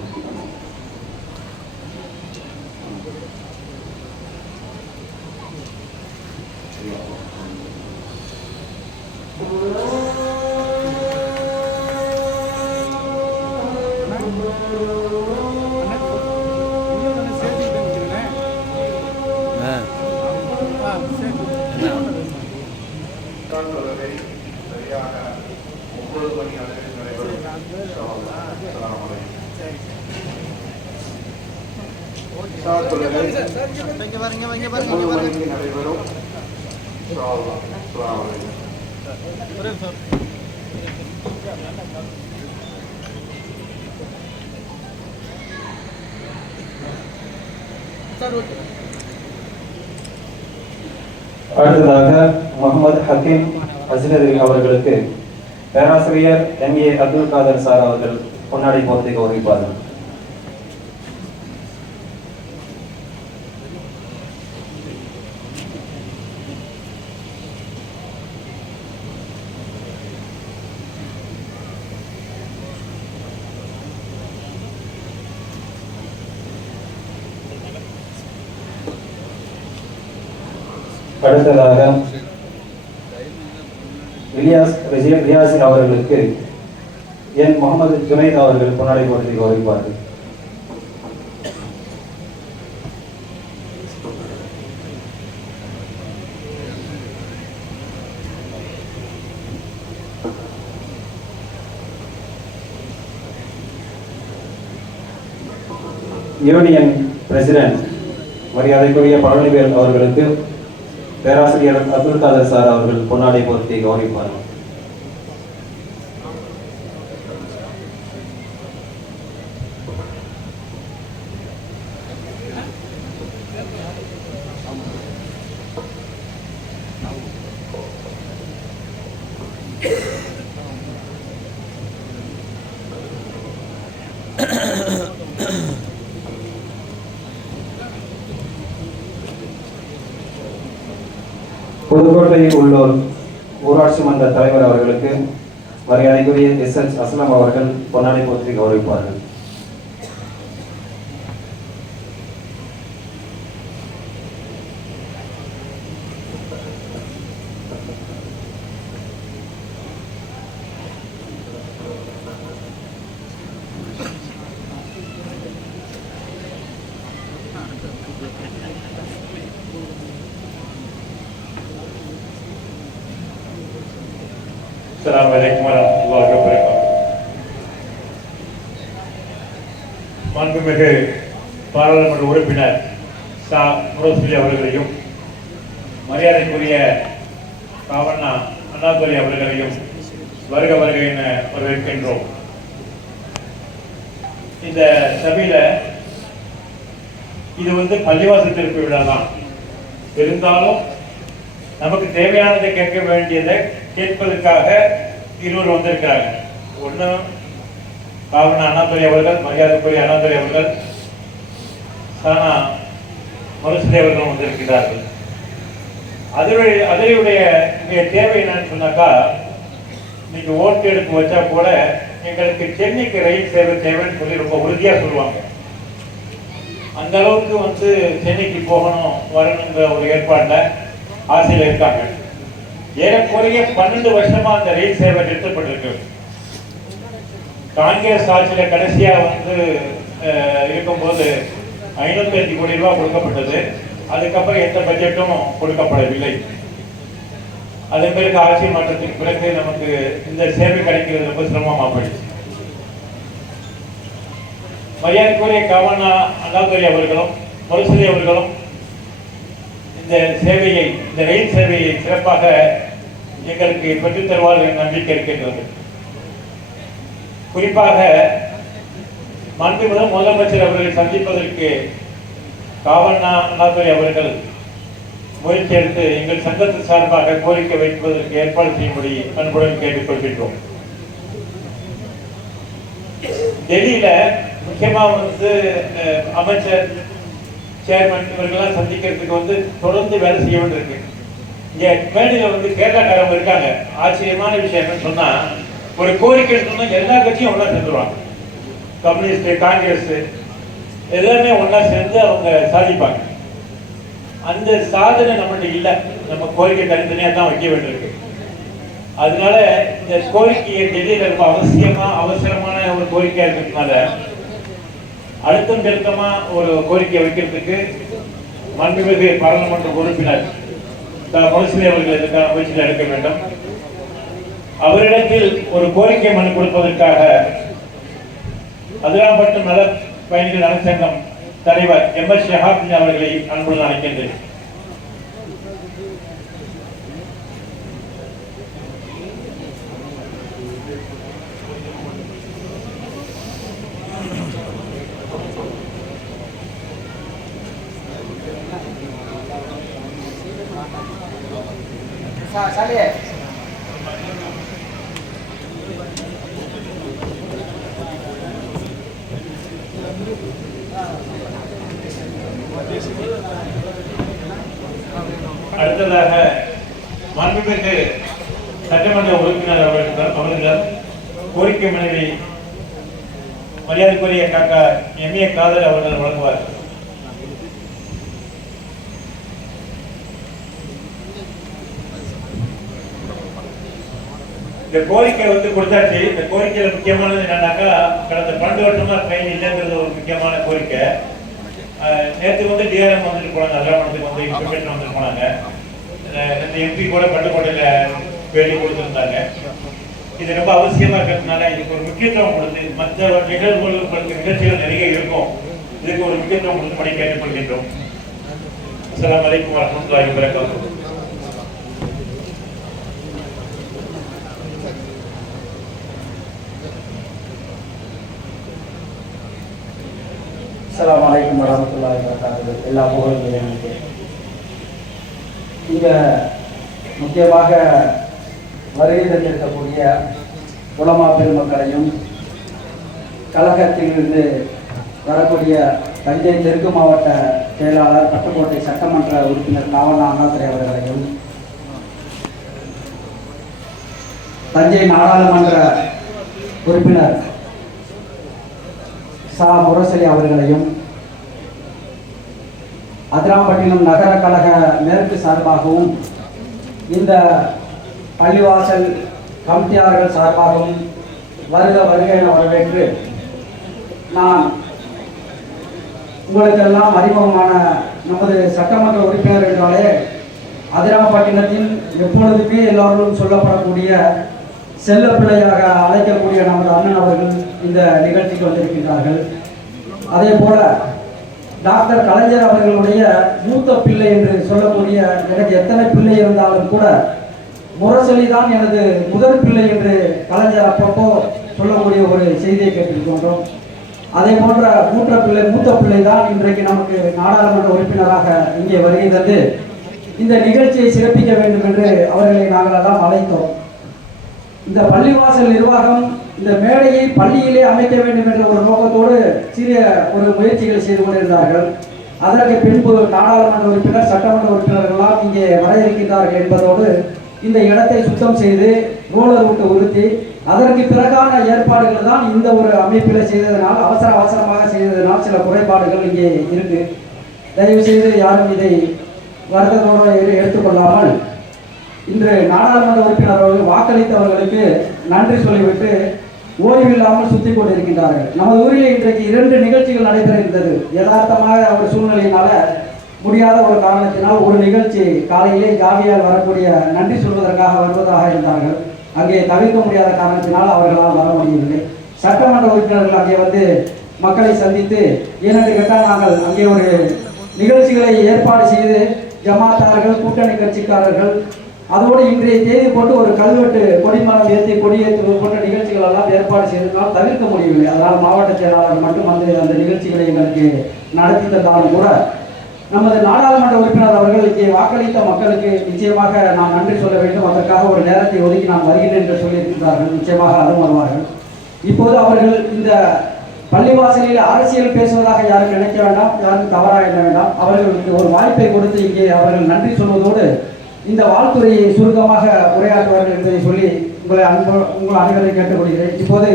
அடுத்ததாக முகமது ஹக்கீம் அஸ்னரி அவர்களுக்கு பேராசிரியர் எம்ஏ அப்துல் காதர் சார் அவர்கள் பொன்னாடை போர்த்தி கௌரவிப்பார்கள். அடுத்ததாக ரியாசின் அவர்களுக்கு என் முகமது ஜுனைத் அவர்கள் பொன்னாடை போர்த்தி கௌரவிப்பார்கள். யூனியன் பிரசிடென்ட் மரியாதைக்குரிய பழனிவேல் அவர்களுக்கு பேராசிரியர் அப்துல் காதர் சார் அவர்கள் பொன்னாடை போர்த்தி கௌரவிப்பார்கள். புதுக்கோட்டையில் உள்ளோர் ஊராட்சி மன்ற தலைவர் அவர்களுக்கு மரியாதைக்குரிய எஸ்.எச். அஸ்லாம் அவர்கள் பொன்னாடை போர்த்தி கௌரவிப்பார்கள். அஸ்ஸலாமு அலைக்கும் வரஹ்மத்துல்லாஹி வபரகாத்துஹு. மாண்புமிகு பாராளுமன்ற உறுப்பினர் சா முரசொலி அவர்களையும் மரியாதைக்குரிய காவண்ணா அண்ணாதுரை அவர்களையும் வருக வருக என வரவேற்கின்றோம். இந்த சபையில இது பள்ளிவாசல் திறப்பு விழா தான். இருந்தாலும் நமக்கு தேவையானதை கேட்க வேண்டியதை கேட்பதற்காக இருவர் வந்திருக்கிறாங்க. ஒன்று காவண்ணா அண்ணாதுரை அவர்கள், மரியாதைக்குரிய அண்ணாதுரை அவர்கள், சானா முரசொலி அவர்களும் வந்திருக்கிறார்கள். அதனுடைய தேவை என்னன்னு சொன்னாக்கா, இன்னைக்கு ஓட்டு எடுப்பு வச்சா கூட எங்களுக்கு சென்னைக்கு ரயில் சேவை தேவைன்னு சொல்லி ரொம்ப உறுதியா சொல்லுவாங்க. அந்த அளவுக்கு சென்னைக்கு போகணும் வரணுங்கிற ஒரு ஏற்பாடுல ஆசையில் இருக்காங்க. ஏறக்குறைய 12 வருஷமா அந்த ரயில் சேவை நிறுத்தப்பட்டிருக்கு. காங்கிரஸ் ஆட்சியில கடைசியா இருக்கும்போது 505 கோடி ரூபாய் கொடுக்கப்பட்டது. அதுக்கப்புறம் எந்த பட்ஜெட்டும் கொடுக்கப்படவில்லை. அதன் பிறகு ஆட்சி மாற்றத்துக்கு பிறகு நமக்கு இந்த சேவை கிடைக்கிறது ரொம்ப சிரமமா போயிடுச்சு. மரியாதைக்குரிய காவண்ணா அண்ணாதுரை அவர்களும் முரசொலி அவர்களும் இந்த சேவையை, இந்த ரயில் சேவையை சிறப்பாக எங்களுக்கு பெற்றுத் தருவார்கள் என்ற நம்பிக்கை இருக்கின்றது. குறிப்பாக மாண்புமிகு முதலமைச்சர் அவர்களை சந்திப்பதற்கு காவண்ணா அண்ணாதுரை அவர்கள் முயற்சி எடுத்து எங்கள் சங்கத்தின் சார்பாக கோரிக்கை வைப்பதற்கு ஏற்பாடு செய்யும்படி அன்புடன் கேட்டுக்கொள்கின்றோம். டெல்லியில முக்கியமா அமைச்சர், சேர்மன் இவர்கள்லாம் சந்திக்கிறதுக்கு தொடர்ந்து வேலை செய்ய வேண்டியிருக்கு. இங்க மேடையில கேரளாக்காரங்க இருக்காங்க. ஆச்சரியமான விஷயம் என்னன்னு சொன்னா, ஒரு கோரிக்கை சொன்னா எல்லா கட்சியும் ஒன்னா சேர்ந்துருவாங்க. கம்யூனிஸ்ட், காங்கிரஸ் எல்லாமே ஒன்னா சேர்ந்து அவங்க சாதிப்பாங்க. அந்த சாதனை நம்மகிட்ட இல்லை. நம்ம கோரிக்கை தனித்தனியா தான் வைக்க வேண்டியிருக்கு. அதனால இந்த கோரிக்கையை டெல்லியில ரொம்ப அவசரமான ஒரு கோரிக்கையா இருக்கிறதுனால அழுத்தம் திருத்தமா ஒரு கோரிக்கை வைக்கிறதுக்கு மாண்புமிகு பாராளுமன்ற உறுப்பினர் முரசொலி அவர்கள் இதற்கான முயற்சியில் எடுக்க வேண்டும். அவரிடத்தில் ஒரு கோரிக்கை மனு கொடுப்பதற்காக அதிராம்பட்டு நல பயணிகள் நலச்சங்கம் தலைவர் MS ஷஹாப் அவர்களை அன்புடன் அழைக்கின்றேன். அடுத்ததாக மாண்புமிகு சட்டமன்ற உறுப்பினர் அவர்கள் கோரிக்கை மனுவை மரியாதைக்குரிய காக்கா MA காதர் அவர்கள் வழங்குவார். இந்த கோரிக்கை கொடுத்தாச்சு. இந்த கோரிக்கையில முக்கியமானது என்னன்னாக்கா, கடந்த 12 வருஷமா ட்ரெயின் இல்லைங்கிறது ஒரு முக்கியமான கோரிக்கை. நேற்று DRM வந்துட்டு போனாங்க, அதிராமணத்துக்கு இன்ஃபர்மேஷன் வந்துட்டு போனாங்க. இந்த MP கூட பட்டுக்கோட்டையில பேட்டி கொடுத்துருந்தாங்க. இது ரொம்ப அவசியமா இருக்கிறதுனால இதுக்கு ஒரு முக்கியத்துவம் கொடுத்து, மற்ற நிகழ்ச்சிகள் நிறைய இருக்கும், இதுக்கு ஒரு முக்கியத்துவம் கொடுத்து பணி கேட்டுக்கொள்கின்றோம். அஸ்ஸலாமு அலைக்கும் வரஹ்மத்துல்லாஹி வபரகாத்துஹு. அஸ்ஸலாமு அலைக்கும் வரஹ்மத்துல்லாஹி வபரகாத்துஹு. எல்லா புகழும் இறைவனுக்கு. இங்கே முக்கியமாக வருகை தந்திருக்கக்கூடிய உலமா பெருமக்களையும், கழகத்திலிருந்து வரக்கூடிய தஞ்சை தெற்கு மாவட்ட செயலாளர், பட்டுக்கோட்டை சட்டமன்ற உறுப்பினர் காவண்ணா அண்ணாதுரை அவர்களையும், தஞ்சை நாடாளுமன்ற உறுப்பினர் சா முரசொலி அவர்களையும், அதிராம்பட்டினம் நகர கழக மேற்கு சார்பாகவும் இந்த பள்ளிவாசல் கமிட்டியாளர்கள் சார்பாகவும் வருக வருக என வரவேற்று, நான் உங்களுக்கெல்லாம் அறிமுகமான நமது சட்டமன்ற உறுப்பினர் என்றாலே அதிராம்பட்டினத்தில் எப்பொழுதுமே எல்லோரும் சொல்லப்படக்கூடிய செல்ல பிள்ளையாக அழைக்கக்கூடிய நமது அண்ணன் அவர்கள் இந்த நிகழ்ச்சிக்கு வந்திருக்கின்றார்கள். அதே போல டாக்டர் கலைஞர் அவர்களுடைய மூத்த பிள்ளை என்று சொல்லக்கூடிய, எனக்கு எத்தனை பிள்ளை இருந்தாலும் கூட முரசொலி தான் எனது முதல் பிள்ளை என்று கலைஞர் அப்பப்போ சொல்லக்கூடிய ஒரு செய்தியை கேட்டிருக்கின்றோம். அதே போன்ற மூத்த பிள்ளை தான் இன்றைக்கு நமக்கு நாடாளுமன்ற உறுப்பினராக இங்கே வருகை தந்து இந்த நிகழ்ச்சியை சிறப்பிக்க வேண்டும் என்று அவர்களை நாங்கள் எல்லாம் அழைத்தோம். இந்த பள்ளிவாசல் நிர்வாகம் இந்த மேடையை பள்ளியிலே அமைக்க வேண்டும் என்ற ஒரு நோக்கத்தோடு சிறிய ஒரு முயற்சிகளை செய்து கொண்டிருந்தார்கள். அதற்கு பின்பு நாடாளுமன்ற உறுப்பினர், சட்டமன்ற உறுப்பினர்கள்லாம் இங்கே வர இருக்கின்றார்கள் என்பதோடு இந்த இடத்தை சுத்தம் செய்து ரோலர் விட்டு உறுத்தி அதற்கு பிறகான ஏற்பாடுகள் தான் இந்த ஒரு அமைப்பில் செய்ததனால், அவசரமாக செய்ததனால் சில குறைபாடுகள் இங்கே இருக்கு. தயவு செய்து யாரும் இதை வருத்தத்தோடு எடுத்துக்கொள்ளாமல் இன்று நாடாளுமன்ற உறுப்பினர் அவர்கள் வாக்களித்தவர்களுக்கு நன்றி சொல்லிவிட்டு ஓய்வில்லாமல் சுற்றி கொண்டிருக்கின்றார்கள். நமது ஊரில் இன்றைக்கு 2 நிகழ்ச்சிகள் நடைபெற இருந்தது. யதார்த்தமாக ஒரு சூழ்நிலையினால முடியாத ஒரு காரணத்தினால் ஒரு நிகழ்ச்சி காலையிலே ஜாவியால் வரக்கூடிய நன்றி சொல்வதற்காக வருவதாக இருந்தார்கள். அங்கே தவிர்க்க முடியாத காரணத்தினால் அவர்களால் வர முடியவில்லை. சட்டமன்ற உறுப்பினர்கள் அங்கே வந்து மக்களை சந்தித்து ஏனென்று கேட்டால் நாங்கள் அங்கே ஒரு நிகழ்ச்சிகளை ஏற்பாடு செய்து ஜமாத்தார்கள், கூட்டணி கட்சிக்காரர்கள், அதோடு இன்றைய தேதி போட்டு ஒரு கல்வெட்டு கொடிமரம் ஏற்றி கொடியேற்று போன்ற நிகழ்ச்சிகள் எல்லாம் ஏற்பாடு செய்ததால் தவிர்க்க முடியவில்லை. அதனால் மாவட்ட செயலாளர் மட்டும் வந்து அந்த நிகழ்ச்சிகளை எங்களுக்கு நடத்தி தந்தாலும் கூட நமது நாடாளுமன்ற உறுப்பினர் அவர்கள் இங்கே வாக்களித்த மக்களுக்கு நிச்சயமாக நான் நன்றி சொல்ல வேண்டும், அதற்காக ஒரு நேரத்தை ஒதுக்கி நான் வருகிறேன் என்று சொல்லியிருக்கிறார்கள். நிச்சயமாக அதுவும் வருவார்கள். இப்போது அவர்கள் இந்த பள்ளிவாசலில் அரசியல் பேசுவதாக யாரும் நினைக்க வேண்டாம், யாரும் தவறாக எண்ண வேண்டாம். அவர்களுக்கு ஒரு வாய்ப்பை கொடுத்து இங்கே அவர்கள் நன்றி சொல்வதோடு இந்த வாழ்த்துறையை சுருக்கமாக உரையாற்றுவார்கள் என்பதை சொல்லி உங்கள் அனைவரை கேட்டுக்கொள்கிறேன். இப்போது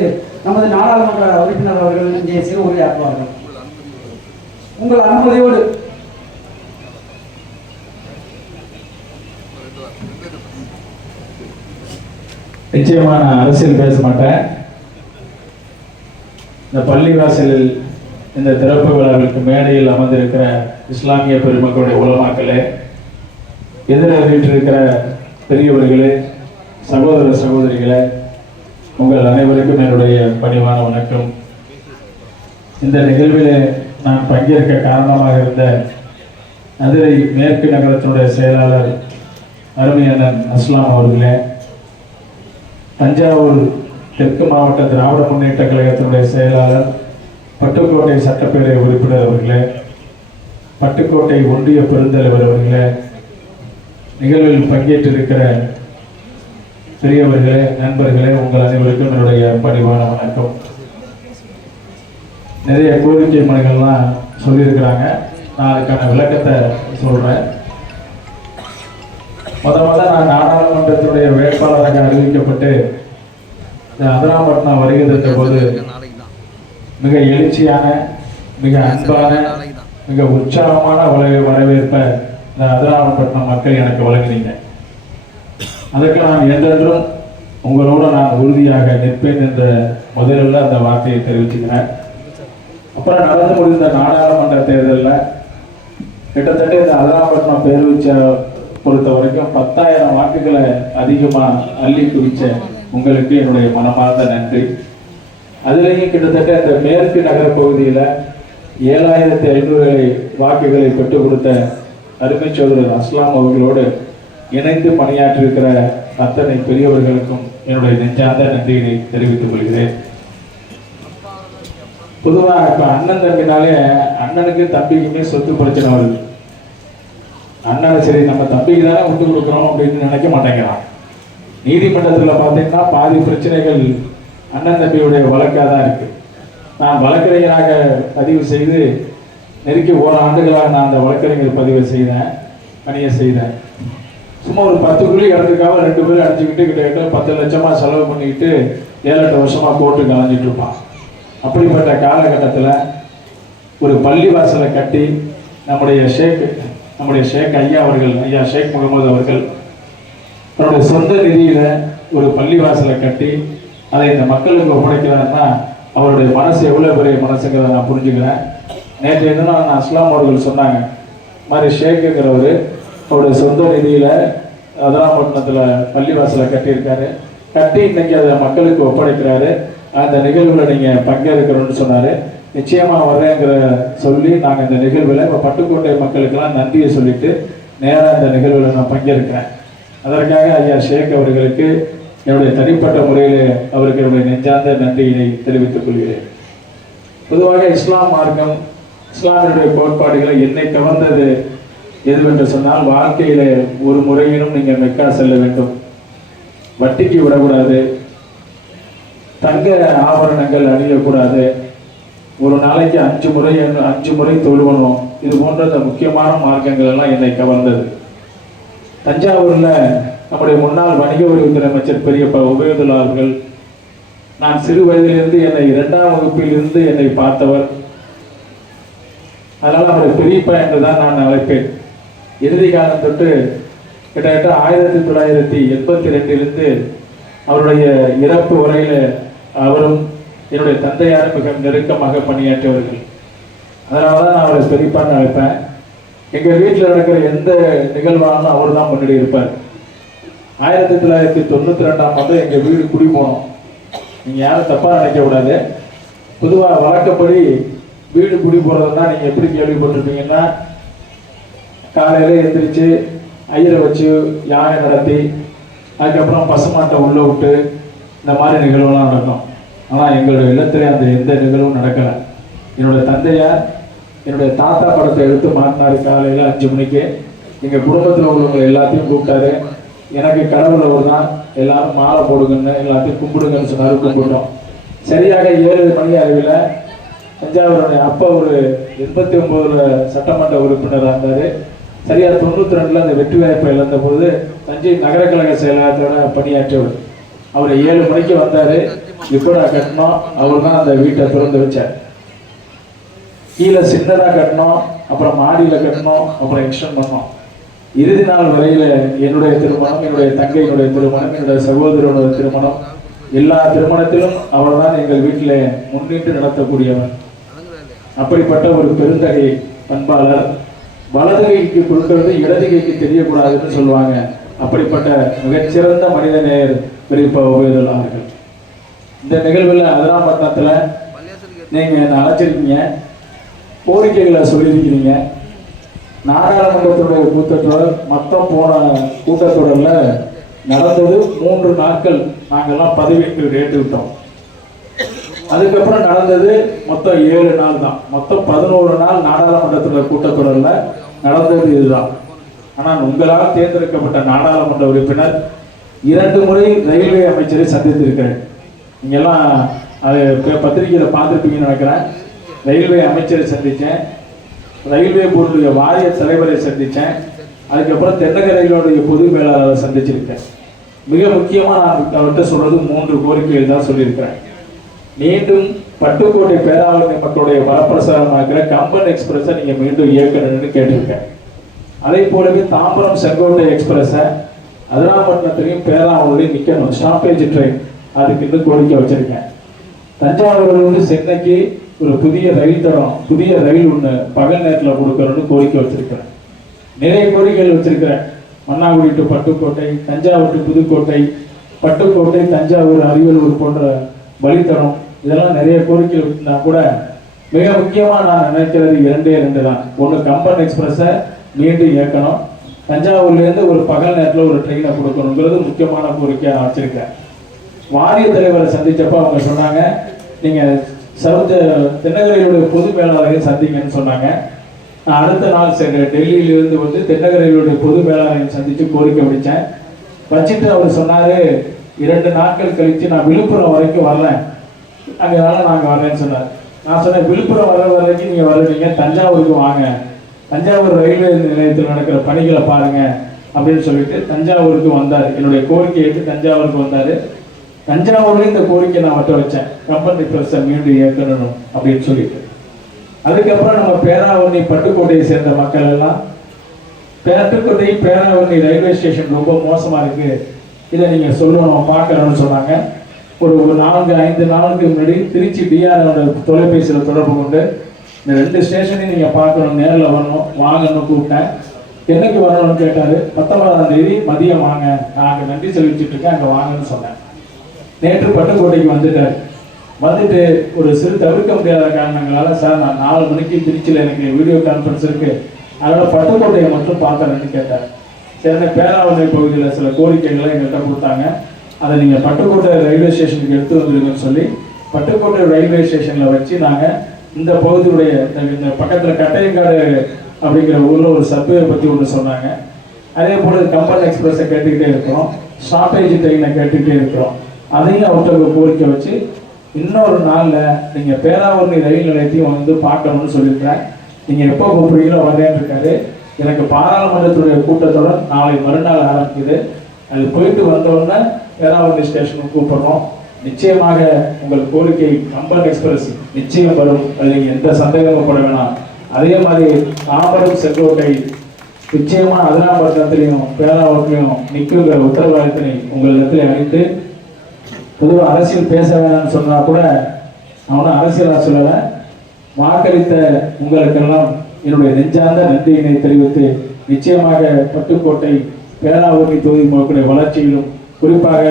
நமது நாடாளுமன்ற உறுப்பினர் அவர்கள் இங்கே சிறு உரையாற்றுவார்கள். உங்கள் அனுமதியோடு. நிச்சயமா நான் அரசியல் பேச மாட்டேன். இந்த பள்ளிவாசலில் இந்த திறப்பு விழாவிற்கு மேடையில் அமர்ந்திருக்கிற இஸ்லாமிய பெருமக்களுடைய உலமாக்களே, எதிர வீட்டிருக்கிற பெரியவர்களே, சகோதர சகோதரிகளே, உங்கள் அனைவருக்கும் என்னுடைய பணிவான வணக்கம். இந்த நிகழ்விலே நான் பங்கேற்க காரணமாக இருந்த மதுரை மேற்கு நகரத்தினுடைய செயலாளர் அருமை அண்ணன் அஸ்லாம் அவர்களே, தஞ்சாவூர் தெற்கு மாவட்ட திராவிட முன்னேற்ற கழகத்தினுடைய செயலாளர், பட்டுக்கோட்டை சட்டப்பேரவை உறுப்பினர் அவர்களே, பட்டுக்கோட்டை ஒன்றிய பெருந்தலைவர் அவர்களே, நிகழ்வில் பங்கேற்றிருக்கிற பெரியவர்களே, நண்பர்களே, உங்கள் அனைவருக்கும் என்னுடைய பணிவான வணக்கம். நிறைய கோரிக்கை மனுக்கள்லாம் சொல்லியிருக்கிறாங்க. நான் அதுக்கான விளக்கத்தை சொல்கிறேன். முதல்ல நான் நாடாளுமன்றத்தினுடைய வேட்பாளராக அறிவிக்கப்பட்டு இந்த அதிராம்பட்டினம் வருகை தந்த போது மிக எழுச்சியான, மிக அன்பான, மிக உற்சாகமான வரவேற்பை இந்த அதிராம்பட்டினம் மக்கள் எனக்கு வழங்கினீங்க. அதற்கு நான் என்றென்றும் உங்களோட நான் உறுதியாக நிற்பேன் என்ற முதலில் அந்த வார்த்தையை தெரிவிச்சுக்கிறேன். அப்புறம் நடந்து முடிந்த நாடாளுமன்ற தேர்தலில் கிட்டத்தட்ட இந்த அதிராம்பட்டினம் பேரூச்சை பொறுத்த வரைக்கும் 10,000 வாக்குகளை அதிகமாக அள்ளி குவிச்ச உங்களுக்கு என்னுடைய மனமார்ந்த நன்றி. அதுலேயும் கிட்டத்தட்ட இந்த மேற்கு நகர பகுதியில் 7,500 வாக்குகளை பெற்றுக் கொடுத்த அருமை சோதரர் அஸ்லாம் அவர்களோடு இணைந்து பணியாற்றிருக்கிற அத்தனை பெரியவர்களுக்கும் என்னுடைய நெஞ்சார்ந்த நன்றியினை தெரிவித்துக் கொள்கிறேன். பொதுவாக இப்போ அண்ணன் தம்பினாலே அண்ணனுக்கு தம்பிக்குமே சொத்து பிரச்சனை வருது. அண்ணனை சரி நம்ம தம்பிக்கு தானே விட்டு கொடுக்குறோம் அப்படின்னு நினைக்க மாட்டேங்கிறான். நீதிமன்றத்தில் பார்த்தீங்கன்னா பாதி பிரச்சனைகள் அண்ணன் தம்பியுடைய வழக்காக தான் இருக்கு. நான் வழக்கறிஞராக பதிவு செய்து நெருக்கி 1 ஆண்டுகளாக நான் அந்த வழக்கறிஞர் பதிவை செய்தேன், பணியை செய்தேன். சும்மா ஒரு 10 குழி இடத்துக்காக 2 பேரும் அடிச்சுக்கிட்டு கிட்டத்தட்ட 10 லட்சமாக செலவு பண்ணிக்கிட்டு 7-8 வருஷமாக கோர்ட்டுக்கு அலைஞ்சிட்டு இருப்பான். அப்படிப்பட்ட காலகட்டத்தில் ஒரு பள்ளிவாசலை கட்டி நம்முடைய ஷேக் ஐயா அவர்கள், ஐயா ஷேக் முகமது அவர்கள் தன்னுடைய சொந்த நிதியில் ஒரு பள்ளிவாசலை கட்டி அதை இந்த மக்களுக்கு ஒப்படைக்கிறாருன்னா அவருடைய மனசு எவ்வளோ பெரிய மனசுங்கிறத நான் புரிஞ்சுக்கிறேன். நேற்று எதுனா நான் அஸ்லாம் அவர்கள் சொன்னாங்க, மாதிரி ஷேக்குங்கிறவர் அவருடைய சொந்த நிதியில் அதிராம்பட்டினத்தில் பள்ளிவாசலை கட்டியிருக்காரு. கட்டி இன்னைக்கு அதை மக்களுக்கு ஒப்படைக்கிறாரு. அந்த நிகழ்வில் நீங்கள் பங்கேற்கணும்னு சொன்னார். நிச்சயமாக வர்றேங்கிற சொல்லி நாங்கள் இந்த நிகழ்வில் இப்போ பட்டுக்கோட்டை மக்களுக்கெல்லாம் நன்றியை சொல்லிட்டு நேராக இந்த நிகழ்வில் நான் பங்கேற்கிறேன். அதற்காக ஐயா ஷேக் அவர்களுக்கு என்னுடைய தனிப்பட்ட முறையில் அவருக்கு என்னுடைய நெஞ்சார்ந்த நன்றியினை தெரிவித்துக் கொள்கிறேன். பொதுவாக இஸ்லாம் மார்க்கம், இஸ்லாமினுடைய கோட்பாடுகளை என்னை கவர்ந்தது எதுவென்று சொன்னால், வாழ்க்கையில் ஒரு முறையிலும் நீங்கள் மெக்கா செல்ல வேண்டும், வட்டிக்கு விடக்கூடாது, தங்க ஆபரணங்கள் அணியக்கூடாது, ஒரு நாளைக்கு 5 முறை தொழுவணும். இது போன்ற அந்த முக்கியமான மார்க்கங்கள் எல்லாம் என்னை கவர்ந்தது. தஞ்சாவூரில் நம்முடைய முன்னாள் வணிக வரித்துறை அமைச்சர் பெரியப்பா உபயோதுல்லா அவர்கள், நான் சிறு வயதிலிருந்து என்னை 2ஆம் வகுப்பிலிருந்து என்னை பார்த்தவர், அதனால் அவரை பெரியப்பா என்று தான் நான் அழைப்பேன். இறுதி காலம் தொட்டு கிட்டத்தட்ட 1982 அவருடைய இறப்பு வரையில் அவரும் என்னுடைய தந்தையாரும் மிக நெருக்கமாக பணியாற்றியவர்கள். அதனால தான் நான் அவரை பெரியப்பான்னு அழைப்பேன். எங்கள் வீட்டில் நடக்கிற எந்த நிகழ்வானாலும் அவர் தான் முன்னாடி இருப்பார். 1992ஆம் ஆண்டு எங்கள் வீடு குடி போனோம். நீங்கள் யாரும் தப்பாக நினைக்கக்கூடாது. பொதுவாக வழக்கப்படி வீடு குடி போகிறதுனா நீங்கள் எப்படி கேள்விப்பட்டிருப்பீங்கன்னா, காலையில் எழுந்திரிச்சு ஐயரை வச்சு யானை நடத்தி அதுக்கப்புறம் பசுமாட்டை உள்ளே விட்டு இந்த மாதிரி நிகழ்வுலாம் நடக்கும். ஆனால் எங்களுடைய இல்லத்திலே அந்த எந்த நிகழ்வும் நடக்கலை. என்னுடைய தந்தையார் என்னுடைய தாத்தா படத்தை எடுத்து மாட்டினார். காலையில் 5 மணிக்கு எங்கள் குடும்பத்தில் உள்ளவங்க எல்லாத்தையும் கூப்பிட்டாரு. எனக்கு கடவுள் அவர் தான், எல்லாரும் மாலை போடுங்கன்னு எல்லாத்தையும் கும்பிடுங்கன்னு சொன்னார். கும்பிட்டோம். சரியாக 7 மணி அளவில் தஞ்சாவூருடைய அப்பா ஒரு 89 சட்டமன்ற உறுப்பினராக இருந்தார். சரியாக 92 அந்த வெற்றி வாய்ப்பை இழந்த போது தஞ்சை நகர கழக செயலாளரோட பணியாற்றவர். அவர் 7 மணிக்கு வந்தார். இப்போடா கட்டணும், அவர் தான் அந்த வீட்டை திறந்து வச்சார். கீழே சின்னதாக கட்டணும், அப்புறம் மாடியில் கட்டணும், அப்புறம் எக்ஸ்டெண்ட் பண்ணோம். இறுதி நாள் வரையில் என்னுடைய திருமணம், என்னுடைய தங்கையினுடைய திருமணம், என்னுடைய சகோதரனுடைய திருமணம், எல்லா திருமணத்திலும் அவர் தான் எங்கள் வீட்டில் முன்னிட்டு நடத்தக்கூடியவர். அப்படிப்பட்ட ஒரு பெருந்தகை பண்பாளர். வலது கைக்கு கொடுக்கிறது இடது கைக்கு தெரியக்கூடாதுன்னு சொல்லுவாங்க. அப்படிப்பட்ட மிகச்சிறந்த மனிதநேயர் பெரியப்பா உபயோதுல்லா அவர்கள். இந்த நிகழ்வில் அதிராம்பட்டினத்தில் நீங்கள் என்னை அழைச்சிருக்கீங்க, கோரிக்கைகளை சொல்லியிருக்கிறீங்க. நாடாளுமன்றத்துடைய கூட்டத்தொடர் மொத்தம் போன கூட்டத்தொடரில் நடந்தது 3 நாட்கள். நாங்கள்லாம் பதவியேற்று ஏற்றுக்கிட்டோம். அதுக்கப்புறம் நடந்தது மொத்தம் 7 நாள் தான். மொத்தம் 11 நாள் நாடாளுமன்றத்துடைய கூட்டத்தொடரில் நடந்தது இதுதான். ஆனால் உங்களால் தேர்ந்தெடுக்கப்பட்ட நாடாளுமன்ற உறுப்பினர் 2 முறை ரயில்வே அமைச்சரை சந்தித்திருக்கிறேன். நீங்கள்லாம் அது பத்திரிகையில் பார்த்துருப்பீங்கன்னு நினைக்கிறேன். ரயில்வே அமைச்சரை சந்தித்தேன், ரயில்வே போர்டுடைய வாரிய தலைவரை சந்தித்தேன், அதுக்கப்புறம் தென்னக ரயிலுடைய பொது மேலாளரை சந்திச்சிருக்கேன். மிக முக்கியமாக நான் அவர்கிட்ட சொல்கிறது 3 கோரிக்கைகள் தான் சொல்லியிருக்கிறேன். மீண்டும் பட்டுக்கோட்டை பேராவூரணி மக்களுடைய வரப்பிரசாதமாகிற கம்பன் எக்ஸ்பிரஸை நீங்கள் மீண்டும் இயக்கணும்னு கேட்டிருக்கேன். அதே போலவே தாம்பரம் செங்கோட்டை எக்ஸ்பிரஸை அதிராம்பட்டினத்திலையும் பேராவூர்லையும் நிற்கணும், ஸ்டாப்பேஜ் ட்ரெயின், அதுக்கு இன்னும் கோரிக்கை வச்சுருக்கேன். தஞ்சாவூர்லேருந்து சென்னைக்கு ஒரு புதிய ரயில் தடம், புதிய ரயில் ஒன்று பகல் நேரத்தில் கொடுக்கணும்னு கோரிக்கை வச்சுருக்கிறேன். நிறைய கோரிக்கைகள் வச்சுருக்கிறேன். மன்னார்குடி டு பட்டுக்கோட்டை, தஞ்சாவூர் டு புதுக்கோட்டை, பட்டுக்கோட்டை தஞ்சாவூர் அரியலூர் போன்ற வழித்தடம், இதெல்லாம் நிறைய கோரிக்கைகள் வச்சுருந்தா கூட மிக முக்கியமாக நான் நினைக்கிறது 2 தான். ஒன்று கம்பன் எக்ஸ்பிரஸை மீண்டும் இயக்கணும், தஞ்சாவூர்லேருந்து ஒரு பகல் நேரத்தில் ஒரு ட்ரெயினை கொடுக்கணுங்கிறது முக்கியமான கோரிக்கையாக நான் வச்சுருக்கேன். வாரிய தலைவரை சந்தித்தப்போ அவங்க சொன்னாங்க, நீங்கள் தென்னகரையுடைய பொது மேலாளரை சந்திங்கன்னு சொன்னாங்க. நான் அடுத்த நாள் டெல்லியிலிருந்து வந்து தென்னகரையுடைய பொது மேலாளரை சந்தித்து கோரிக்கை வச்சேன். வச்சுட்டு அவர் சொன்னார், 2 நாட்கள் கழித்து நான் விழுப்புரம் வரைக்கும் வரேன், அதனால நாங்கள் வரேன்னு சொன்னார். நான் சொன்னேன், விழுப்புரம் வர வரைக்கும் நீங்கள் வருவீங்க, தஞ்சாவூருக்கு வாங்க, தஞ்சாவூர் ரயில்வே நிலையத்தில் நடக்கிற பணிகளை பாருங்க அப்படின்னு சொல்லிட்டு தஞ்சாவூருக்கு வந்தார். என்னுடைய கோரிக்கையை ஏற்று தஞ்சாவூருக்கு வந்தார். தஞ்சாவூர்ல இந்த கோரிக்கை நான் மட்டும் வச்சேன், கம்பன் எக்ஸ்பிரஸை மீண்டும் இயக்கணும் அப்படின்னு சொல்லிட்டு. அதுக்கப்புறம் நம்ம பேராவூரணி பட்டுக்கோட்டையை சேர்ந்த மக்கள் எல்லாம், பட்டுக்கோட்டை பேராவூரணி ரயில்வே ஸ்டேஷன் ரொம்ப மோசமா இருக்கு, இதை நீங்க சொல்லணும் பார்க்கணும்னு சொன்னாங்க. ஒரு 4-5 நாளுக்கு முன்னாடி திருச்சி டிஆரோட தொலைபேசியில் தொடர்பு கொண்டு இந்த 2 ஸ்டேஷனையும் நீங்கள் பார்க்கணும், நேரில் வரணும், வாங்கன்னு கூப்பிட்டேன். என்னைக்கு வரணும்னு கேட்டார். 19ஆம் தேதி மதியம் வாங்க, நான் அங்கே நன்றி செலுத்திட்டு இருக்கேன், அங்கே வாங்கன்னு சொன்னேன். நேற்று பட்டுக்கோட்டைக்கு வந்துட்டார். வந்துட்டு ஒரு சிறு தவிர்க்க முடியாத காரணங்களால, சார் நான் 4 மணிக்கு திருச்சியில் எனக்கு வீடியோ கான்ஃபரன்ஸ் இருக்கு, அதனால பட்டுக்கோட்டையை மட்டும் பார்க்குறேன்னு கேட்டார். சரி, பேராவூரணி பகுதியில் சில கோரிக்கைகளை எங்கள்கிட்ட கொடுத்தாங்க, அதை நீங்கள் பட்டுக்கோட்டை ரயில்வே ஸ்டேஷனுக்கு எடுத்து வந்துருங்கன்னு சொல்லி பட்டுக்கோட்டை ரயில்வே ஸ்டேஷனில் வச்சு நாங்கள் இந்த பகுதியுடைய இந்த பக்கத்தில் கட்டையங்காடு அப்படிங்கிற ஊரில் ஒரு சர்வே பற்றி ஒன்று சொன்னாங்க. அதே போல் கம்பன் எக்ஸ்பிரஸை கேட்டுக்கிட்டே இருக்கிறோம், ஸ்டாப்பேஜ் ட்ரெயினை கேட்டுக்கிட்டே இருக்கிறோம். அதையும் அவர்கிட்ட கோரிக்கை வச்சு இன்னொரு நாளில் நீங்கள் பேராவூரணி ரயில் நிலையத்தையும் வந்து பார்க்கணும்னு சொல்லியிருக்கேன். நீங்கள் எப்போ கூப்பிடுறீங்களோ வரேன்னு இருக்காரு. எனக்கு பாராளுமன்றத்துடைய கூட்டத்தொடர் நாளை மறுநாள் ஆரம்பிக்குது. அது போயிட்டு வந்தோடனே பேராவூரணி ஸ்டேஷனுக்கு கூப்பிடுறோம். நிச்சயமாக உங்கள் கோரிக்கை கம்பன் எக்ஸ்பிரஸ் நிச்சயம் வரும், அது நீங்கள் எந்த சந்தேகமும் பட வேணாம். அதே மாதிரி தாம்பரம் செங்கோட்டை நிச்சயமாக அதிராம்பட்டினத்திலையும் பேராவூர்லையும் நிற்குங்கிற உத்தரவாதத்தினை உங்கள் இடத்துல அளித்து, பொதுவாக அரசியல் பேச வேணாம்னு சொன்னால் கூட அவனும் அரசியலாக சொல்லலை, வாக்களித்த உங்களுக்கெல்லாம் என்னுடைய நெஞ்சார்ந்த நன்றியினை தெரிவித்து நிச்சயமாக பட்டுக்கோட்டை பேராவூரணி தொகுதி மக்களுடைய வளர்ச்சியிலும் குறிப்பாக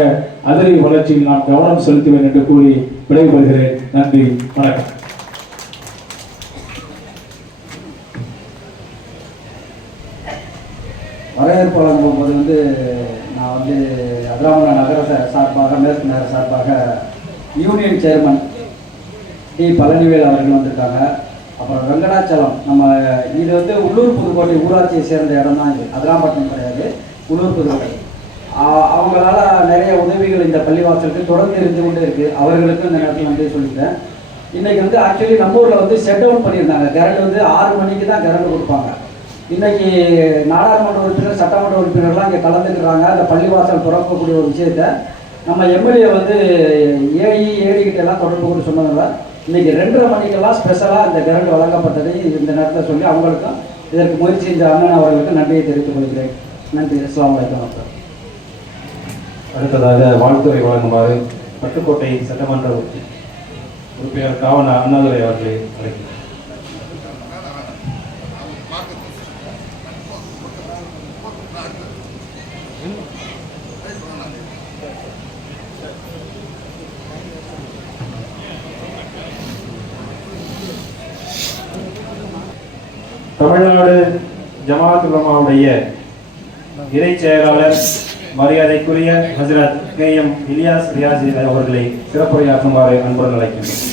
அதிரை வளர்ச்சியில் நாம் கவனம் செலுத்துவேன் என்று கூறி விடைபெறுகிறேன். நன்றி, வணக்கம். வரவேற்பு வழங்கும் போது நான் அதிராமண நகர சார்பாக, மேற்கு நகர சார்பாக யூனியன் சேர்மன் டி பழனிவேல் அவர்கள் வந்திருக்காங்க. அப்புறம் வெங்கடாச்சலம், நம்ம இது உள்ளூர் புதுக்கோட்டை ஊராட்சியை சேர்ந்த இடம் தான் இது, அதிராம்பட்டினம் கிடையாது, உள்ளூர் புதுக்கோட்டை. அவங்களால நிறைய உதவிகள் இந்த பள்ளிவாசலுக்கு தொடர்ந்து இருந்து கொண்டே இருக்குது. அவர்களுக்கும் இந்த நேரத்தில் நன்றி சொல்லிட்டேன். இன்றைக்கி ஆக்சுவலி நம்ம ஊரில் ஷட் டவுன் பண்ணியிருந்தாங்க. கரண்ட் 6 மணிக்கு தான் கரண்ட் கொடுப்பாங்க. இன்றைக்கி நாடாளுமன்ற உறுப்பினர், சட்டமன்ற உறுப்பினர்லாம் இங்கே கலந்துக்கிறாங்க. அந்த பள்ளிவாசல் திறக்கக்கூடிய ஒரு விஷயத்தை நம்ம எம்எல்ஏ ஏடிகிட்டெல்லாம் தொடர்பு கொண்டு சொன்னதில்ல. இன்றைக்கி 2:30 மணிக்கெல்லாம் ஸ்பெஷலாக இந்த கரண்ட் வழங்கப்பட்டதை இந்த நேரத்தில் சொல்லி அவங்களுக்கும் இதற்கு முயற்சி செஞ்ச அண்ணன் அவர்களுக்கு நன்றியை தெரிவித்துக் கொள்கிறேன். நன்றி. அஸ்ஸலாமு அலைக்கும். அடுத்ததாக வாழ்த்துறை வழங்குமாறு பட்டுக்கோட்டை சட்டமன்ற உறுப்பினர் காவன அண்ணாதுரை அவர்களை அழைக்கிறேன். தமிழ்நாடு ஜமாஅத் உலமாவுடைய இறை செயலாளர் மரியாதைக்குரிய ஹஜ்ரத் KM இலியாஸ் ரியாசி அவர்களை சிறப்புரையாற்றுமாறு அன்புடன் அழைக்கின்றோம்.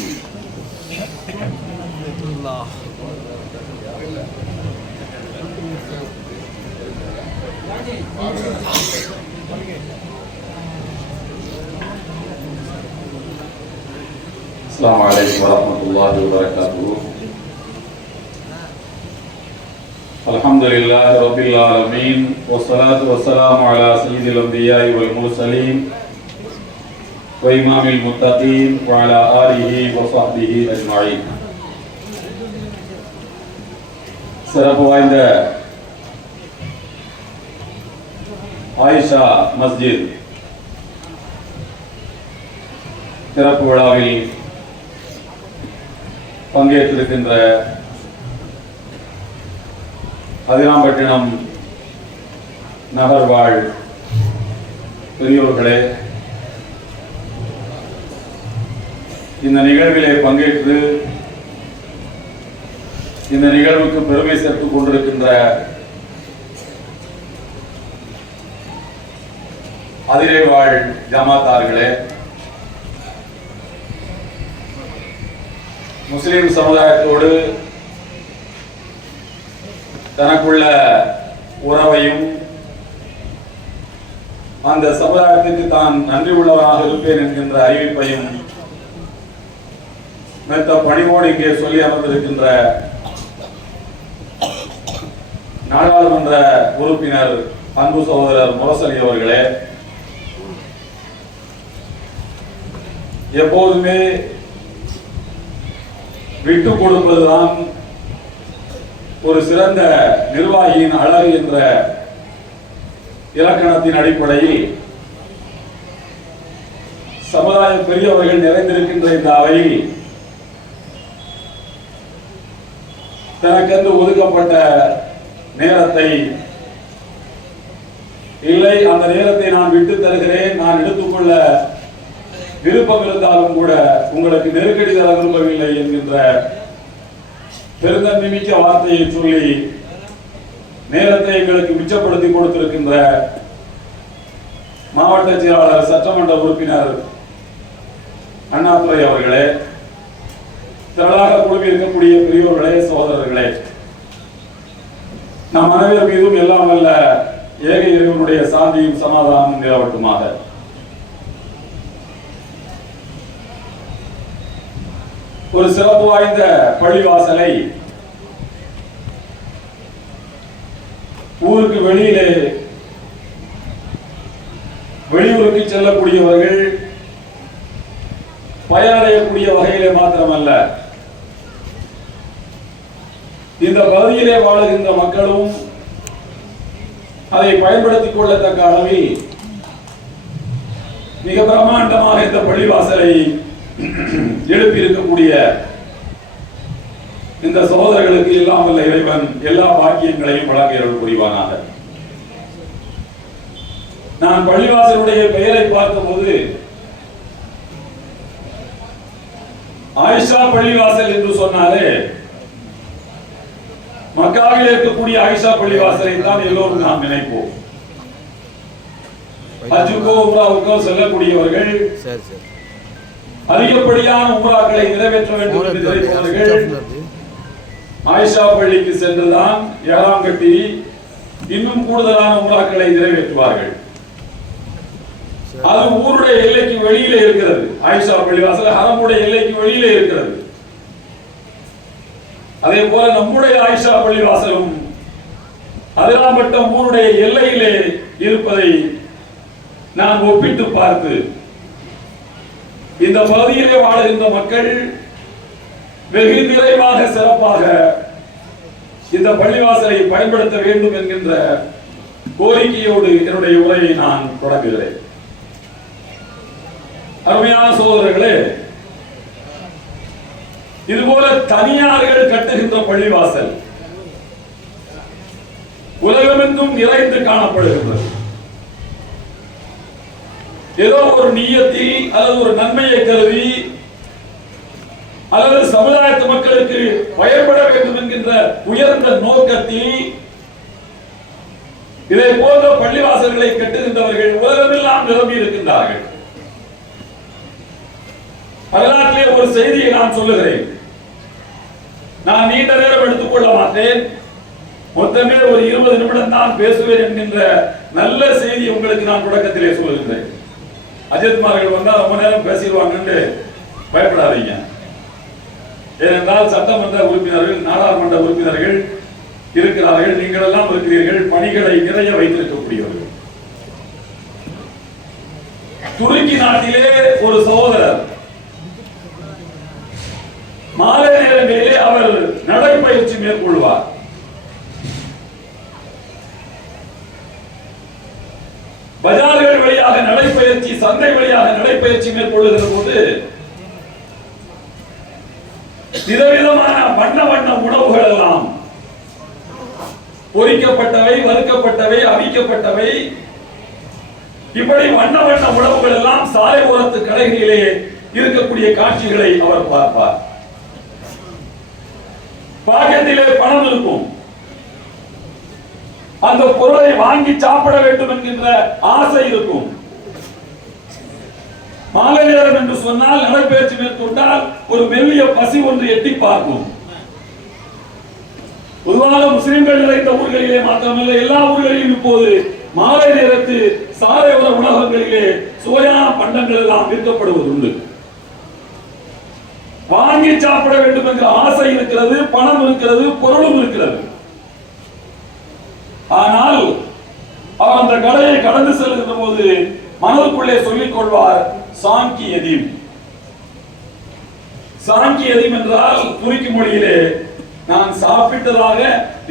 அஸ்ஸலாமு அலைக்கும் வரஹ்மத்துல்லாஹி வபரகாத்துஹு. அல்ஹம்துலில்லாஹி ரப்பில் ஆலமீன் வஸ்ஸலாத்து வஸ்ஸலாமு அலா சய்யிதில் அன்பியாஇ வல் முர்சலீன் வ இமாமில் முத்தகீன் வ அலா ஆலிஹி வ ஸஹ்பிஹி அஜ்மஈன். சிறப்பு வாய்ந்த ஆயிஷா மஸ்ஜித் திறப்பு விழாவில் பங்கேற்றிருக்கின்ற அதிராம்பட்டினம் நகர்வாழ் பெரியோர்களே, இந்த நிகழ்விலே பங்கேற்று இந்த நிகழ்வுக்கு பெருமை சேர்த்துக் கொண்டிருக்கின்ற அதிரை வாழ் ஜமாத்தார்களே, முஸ்லிம் சமுதாயத்தோடு தனக்குள்ள உறவையும் அந்த சமுதாயத்திற்கு தான் நன்றி உள்ளவராக இருப்பேன் என்கின்ற அறிவிப்பையும் மெத்த பணிவோடு இங்கே சொல்லி அமர்ந்திருக்கின்ற நாடாளுமன்ற உறுப்பினர் அன்பு சகோதரர் முரசலி அவர்களே, எப்போதுமே விட்டு கொடுப்பதுதான் ஒரு சிறந்த நிர்வாகியின் அழகு என்ற இலக்கணத்தின் அடிப்படையில் சமுதாய பெரியவர்கள் நிறைந்திருக்கின்ற இந்த அவையில் தனக்கென்று ஒதுக்கப்பட்ட நேரத்தை இல்லை, அந்த நேரத்தை நான் விட்டு தருகிறேன், நான் எடுத்துக்கொள்ள விருப்பம் இருந்தாலும் கூட உங்களுக்கு நெருக்கடி தர விரும்பவில்லை என்கின்ற பெருந்தன்மை மிக்க வார்த்தையை சொல்லி நேரத்தை எங்களுக்கு மிச்சப்படுத்தி கொடுத்திருக்கின்ற மாவட்ட செயலாளர் சட்டமன்ற உறுப்பினர் அண்ணாதுரை அவர்களே, திரளாக குழுமி இருக்கக்கூடிய பெரியோர்களே, சகோதரர்களே, நம் அனைவர் மீதும் எல்லாம் வல்ல ஏக இறைவனுடைய சாந்தியும் சமாதானமும் நிலவட்டுமாக. ஒரு சிறப்பு வாய்ந்த பள்ளிவாசலை ஊருக்கு வெளியிலே வெளியூருக்கு செல்லக்கூடியவர்கள் பயனடையக்கூடிய வகையிலே மாத்திரமல்ல, இந்த பகுதியிலே வாழுகின்ற மக்களும் அதை பயன்படுத்திக் கொள்ளத்தக்க அளவில் மிக பிரம்மாண்டமாக இந்த பள்ளிவாசலை எழுப்பி இருக்கக்கூடிய இந்த சகோதரர்களுக்கு எல்லாம் வல்ல இறைவன் எல்லா பாக்கியங்களையும் வழங்கியவர்கள் புரிவானாக. நான் பள்ளிவாசலுடைய பெயரை பார்த்தபோது ஆயிஷா பள்ளிவாசல் என்று சொன்னாலே மக்காவில் இருக்கக்கூடிய ஆயிஷா பள்ளிவாசலை தான் எல்லோரும் நாம் நினைப்போம். ஹஜ்ஜுக்கோ உம்ராவுக்கோ செல்லக்கூடியவர்கள் அதிகப்படியான உம்ராக்களை நிறைவேற்ற வேண்டும் என்று நினைப்பவர்கள் ஆயிஷா பள்ளிக்கு சென்றுதான் ஏழாம் கட்டி இன்னும் கூடுதலான உம்ராக்களை நிறைவேற்றுவார்கள். அது ஊருடைய எல்லைக்கு வெளியிலே இருக்கிறது. ஆயிஷா பள்ளிவாசல் ஹரமுடைய எல்லைக்கு வெளியிலே இருக்கிறது. அதே போல நம்முடைய ஆயிஷா பள்ளிவாசலும் அதிராம்பட்டம் ஊருடைய எல்லையிலே இருப்பதை நான் ஒப்பிட்டு பார்த்து இந்த பகுதியிலே வாழுகின்ற மக்கள் வெகு நிறைவாக சிறப்பாக இந்த பள்ளிவாசலை பயன்படுத்த வேண்டும் என்கின்ற கோரிக்கையோடு என்னுடைய உரையை நான் தொடங்குகிறேன். அருமையான சகோதரர்களே, இதுபோல தனியார்கள் கட்டுகின்ற பள்ளிவாசல் உலகமெங்கும் நிறைந்து காணப்படுகின்றது. ஏதோ ஒரு நியத்தில் அல்லது ஒரு நன்மையை கருதி அல்லது சமுதாயத்து மக்களுக்கு பயன்பட வேண்டும் என்கின்ற உயர்ந்த நோக்கத்தில் இதை போன்ற பள்ளிவாசல்களை கட்டுகின்றவர்கள் உலகமெல்லாம் நிரம்பி இருக்கின்றார்கள். வரலாற்றிலே ஒரு செய்தியை நான் சொல்லுகிறேன். நான் நீண்ட நேரம் எடுத்துக் கொள்ள மாட்டேன். மொத்தமே ஒரு 20 நிமிடம் தான் பேசுவேன் என்கின்ற நல்ல செய்தி உங்களுக்கு நான் தொடக்கத்திலே சொல்லுகின்றேன். அஜித்மார்கள் வந்தா ரொம்ப நேரம் பேசிடுவாங்கன்னு பயப்படாதீங்க. ஏனென்றால் சட்டமன்ற உறுப்பினர்கள், நாடாளுமன்ற உறுப்பினர்கள் இருக்கிறார்கள், நீங்கள் எல்லாம் இருக்கிறீர்கள், பணிகளை நிறைய வைத்திருக்கக்கூடியவர்கள். துருக்கி நாட்டிலே ஒரு சகோதரர் மாலை நேரங்களிலே அவர் நடைப்பயிற்சி மேற்கொள்வார். பஜார்கள் வழியாக நடைப்பயிற்சி, சந்தை வழியாக நடைப்பயிற்சி மேற்கொள்ளுகிற போது விதவிதமான வண்ண வண்ண உணவுகள் எல்லாம் பொரிக்கப்பட்டவை, வறுக்கப்பட்டவை, அவிக்கப்பட்டவை, இப்படி வண்ண வண்ண உணவுகள் எல்லாம் சாலை ஓரத்து கடைகளிலே இருக்கக்கூடிய காட்சிகளை அவர் பார்ப்பார். பாக்கெட்டிலே பணம் இருக்கும். அந்த பொருளை வாங்கி சாப்பிட வேண்டும் என்கின்ற ஆசை இருக்கும். மாலை நேரம் என்று சொன்னால் நடைபயிற்சி மேற்கொண்டால் ஒரு மெல்லிய பசி ஒன்று எட்டி பார்க்கும். பொதுவாக முஸ்லிம்கள் நிறைந்த ஊர்களிலே மாத்திரமல்ல, எல்லா ஊர்களிலும் இப்போது மாலை நேரத்து சாலையோர உணவகங்களிலே சுவையான பண்டங்கள் எல்லாம் விற்கப்படுவது உண்டு. வாங்கி சாப்பிட வேண்டும் என்ற ஆசை இருக்கிறது, பணம் இருக்கிறது, பொருளும் இருக்கிறது. ஆனால் அவர் அந்த கடையை கடந்து செல்கின்ற போது மனதுக்குள்ளே சொல்லிக் கொள்வார், சாங்கியதீம். சாங்கியதீம் என்றால் துருக்கி மொழியிலே நான் சாப்பிட்டதாக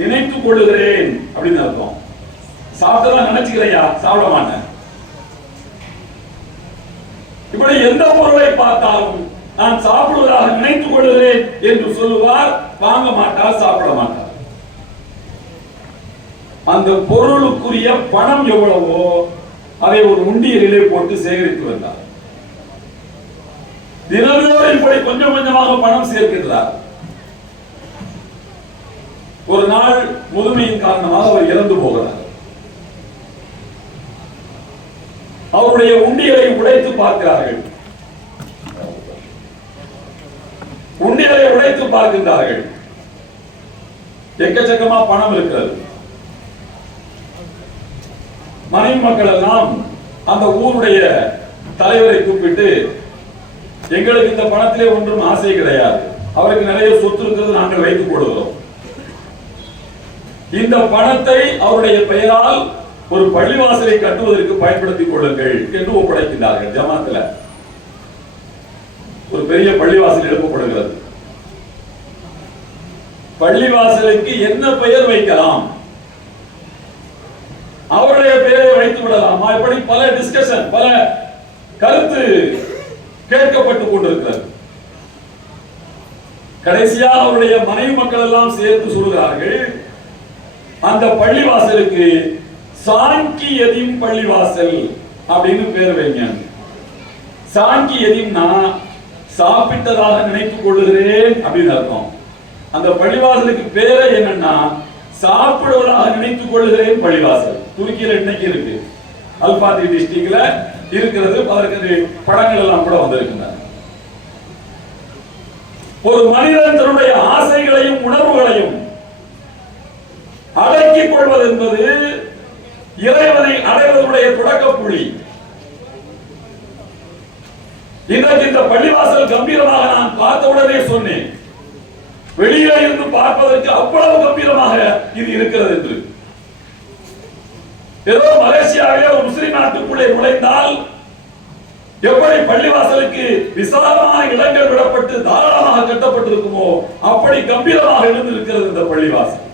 நினைத்துக் கொள்ளுகிறேன் அப்படின்னு அர்த்தம். சாப்பிட்டதா நினைச்சுக்கிறையா, சாப்பிட மாட்டேன். இப்படி எந்த பொருளை பார்த்தாலும் நான் சாப்பிடுவதாக நினைத்துக் கொள்கிறேன் என்று சொல்லுவார். வாங்க மாட்டார், சாப்பிட மாட்டார். அந்த பொருளுக்குரிய பணம் எவ்வளவோ அதை ஒரு உண்டியலிலே போட்டு சேகரித்து வந்தார். தினந்தோறும் இப்படி கொஞ்சம் கொஞ்சமாக பணம் சேர்க்கின்றார். ஒரு நாள் முதுமையின் காரணமாக அவர் இறந்து போகிறார். அவருடைய உண்டியலை உடைத்து பார்க்கிறார்கள். உண்டியலை உடைத்து பார்க்கின்றார்கள். எக்கச்சக்கமா பணம் இருக்கிறது. மனைவி மக்கள் எல்லாம் அந்த ஊருடைய தலைவரை கூப்பிட்டு, எங்களுக்கு இந்த பணத்திலே ஒன்றும் ஆசை கிடையாது, அவருக்கு நிறைய சொத்து இருக்கிறது, நாங்கள் வைத்துக் கொள்கிறோம், இந்த பணத்தை அவருடைய பெயரால் ஒரு பள்ளிவாசலை கட்டுவதற்கு பயன்படுத்திக் கொள்ளுங்கள் என்று ஒப்படைக்கின்றார்கள். ஜமாத்துல ஒரு பெரிய பள்ளிவாசல் எழுப்பப்படுகிறது. பள்ளிவாசலுக்கு என்ன பெயர் வைக்கலாம், அவருடைய பெயரை வைத்து விடலாமா, இப்படி பல டிஸ்கஷன், பல கருத்து கேட்கப்பட்டுக் கொண்டிருக்கிறது. கடைசியா அவருடைய மனைவி மக்கள் எல்லாம் சேர்த்து சொல்கிறார்கள், அந்த பள்ளிவாசலுக்கு சாங்கி எதிம் பள்ளிவாசல் அப்படின்னு பேர் வைங்க. சாங்கி எதிம்னா சாப்பிட்டதாக நினைத்துக் கொள்ளுகிறேன் அப்படின்னு அர்த்தம். அந்த பள்ளிவாசலுக்கு பேரே என்னன்னா சாப்பிடுவதாக நினைத்துக் கொள்ளுகிறேன் பள்ளிவாசல். துருக்கியில இன்னைக்கு இருக்கு, அல்பாத்தி டிஸ்ட்ரிக்ட்ல இருக்கிறது. அதற்கு படங்கள் எல்லாம் கூட வந்திருக்கின்றன. ஒரு மனிதன் தன்னுடைய ஆசைகளையும் உணர்வுகளையும் அடக்கிக் கொள்வது என்பது இறைவனை அடைவதனுடைய தொடக்க புள்ளி. இன்றைக்கு இந்த பள்ளிவாசல் கம்பீரமாக நான் பார்த்தவுடனே சொன்னேன், வெளியில இருந்து பார்ப்பதற்கு அவ்வளவு கம்பீரமாக இது இருக்கிறது என்று. ஏதோ மலேசியாவிலே ஒரு முஸ்லிம் நாட்டுக்குள்ளே நுழைந்தால் எப்படி பள்ளிவாசலுக்கு விசாலமான இடங்கள் விடப்பட்டு தாராளமாக கட்டப்பட்டிருக்குமோ அப்படி கம்பீரமாக எழுந்திருக்கிறது இந்த பள்ளிவாசல்.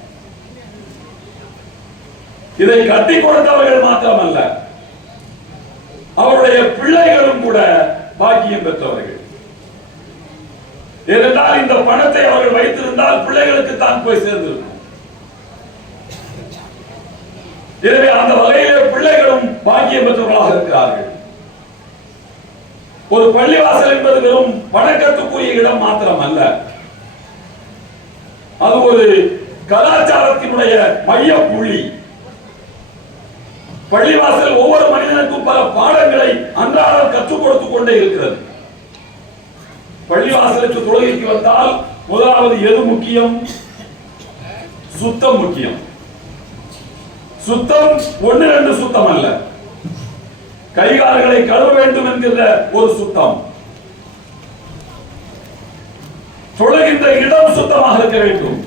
இதை கட்டி கொடுத்தவர்கள் மாத்திரமல்ல, அவருடைய பிள்ளைகளும் கூட பாக்கியம் பெற்றவர்கள். ஏனென்றால் இந்த பணத்தை அவர்கள் வைத்திருந்தால் பிள்ளைகளுக்கு தான் போய் சேர்ந்திருக்கும். எனவே அந்த வகையிலே பிள்ளைகளும் பாக்கியம் பெற்றவர்களாக இருக்கிறார்கள். ஒரு பள்ளிவாசல் என்பது வெறும் வணக்கத்துக்குரிய இடம் மாத்திரம் அல்ல, அது ஒரு கலாச்சாரத்தினுடைய மைய புள்ளி. பள்ளிவாசல் ஒவ்வொரு மனிதனுக்கும் பல பாடங்களை அன்றாடம் கற்றுக் கொடுத்துக் கொண்டே இருக்கிறது. பள்ளிவாசலுக்கு தொழுகைக்கு வந்தால் முதலாவது எது முக்கியம்? சுத்தம் முக்கியம். சுத்தம் ஒன்று ரெண்டு சுத்தம் அல்ல, கைகால்களை கழுவ வேண்டும் என்கிற ஒரு சுத்தம். தொழுகின்ற இடம் சுத்தமாக இருக்க வேண்டும்.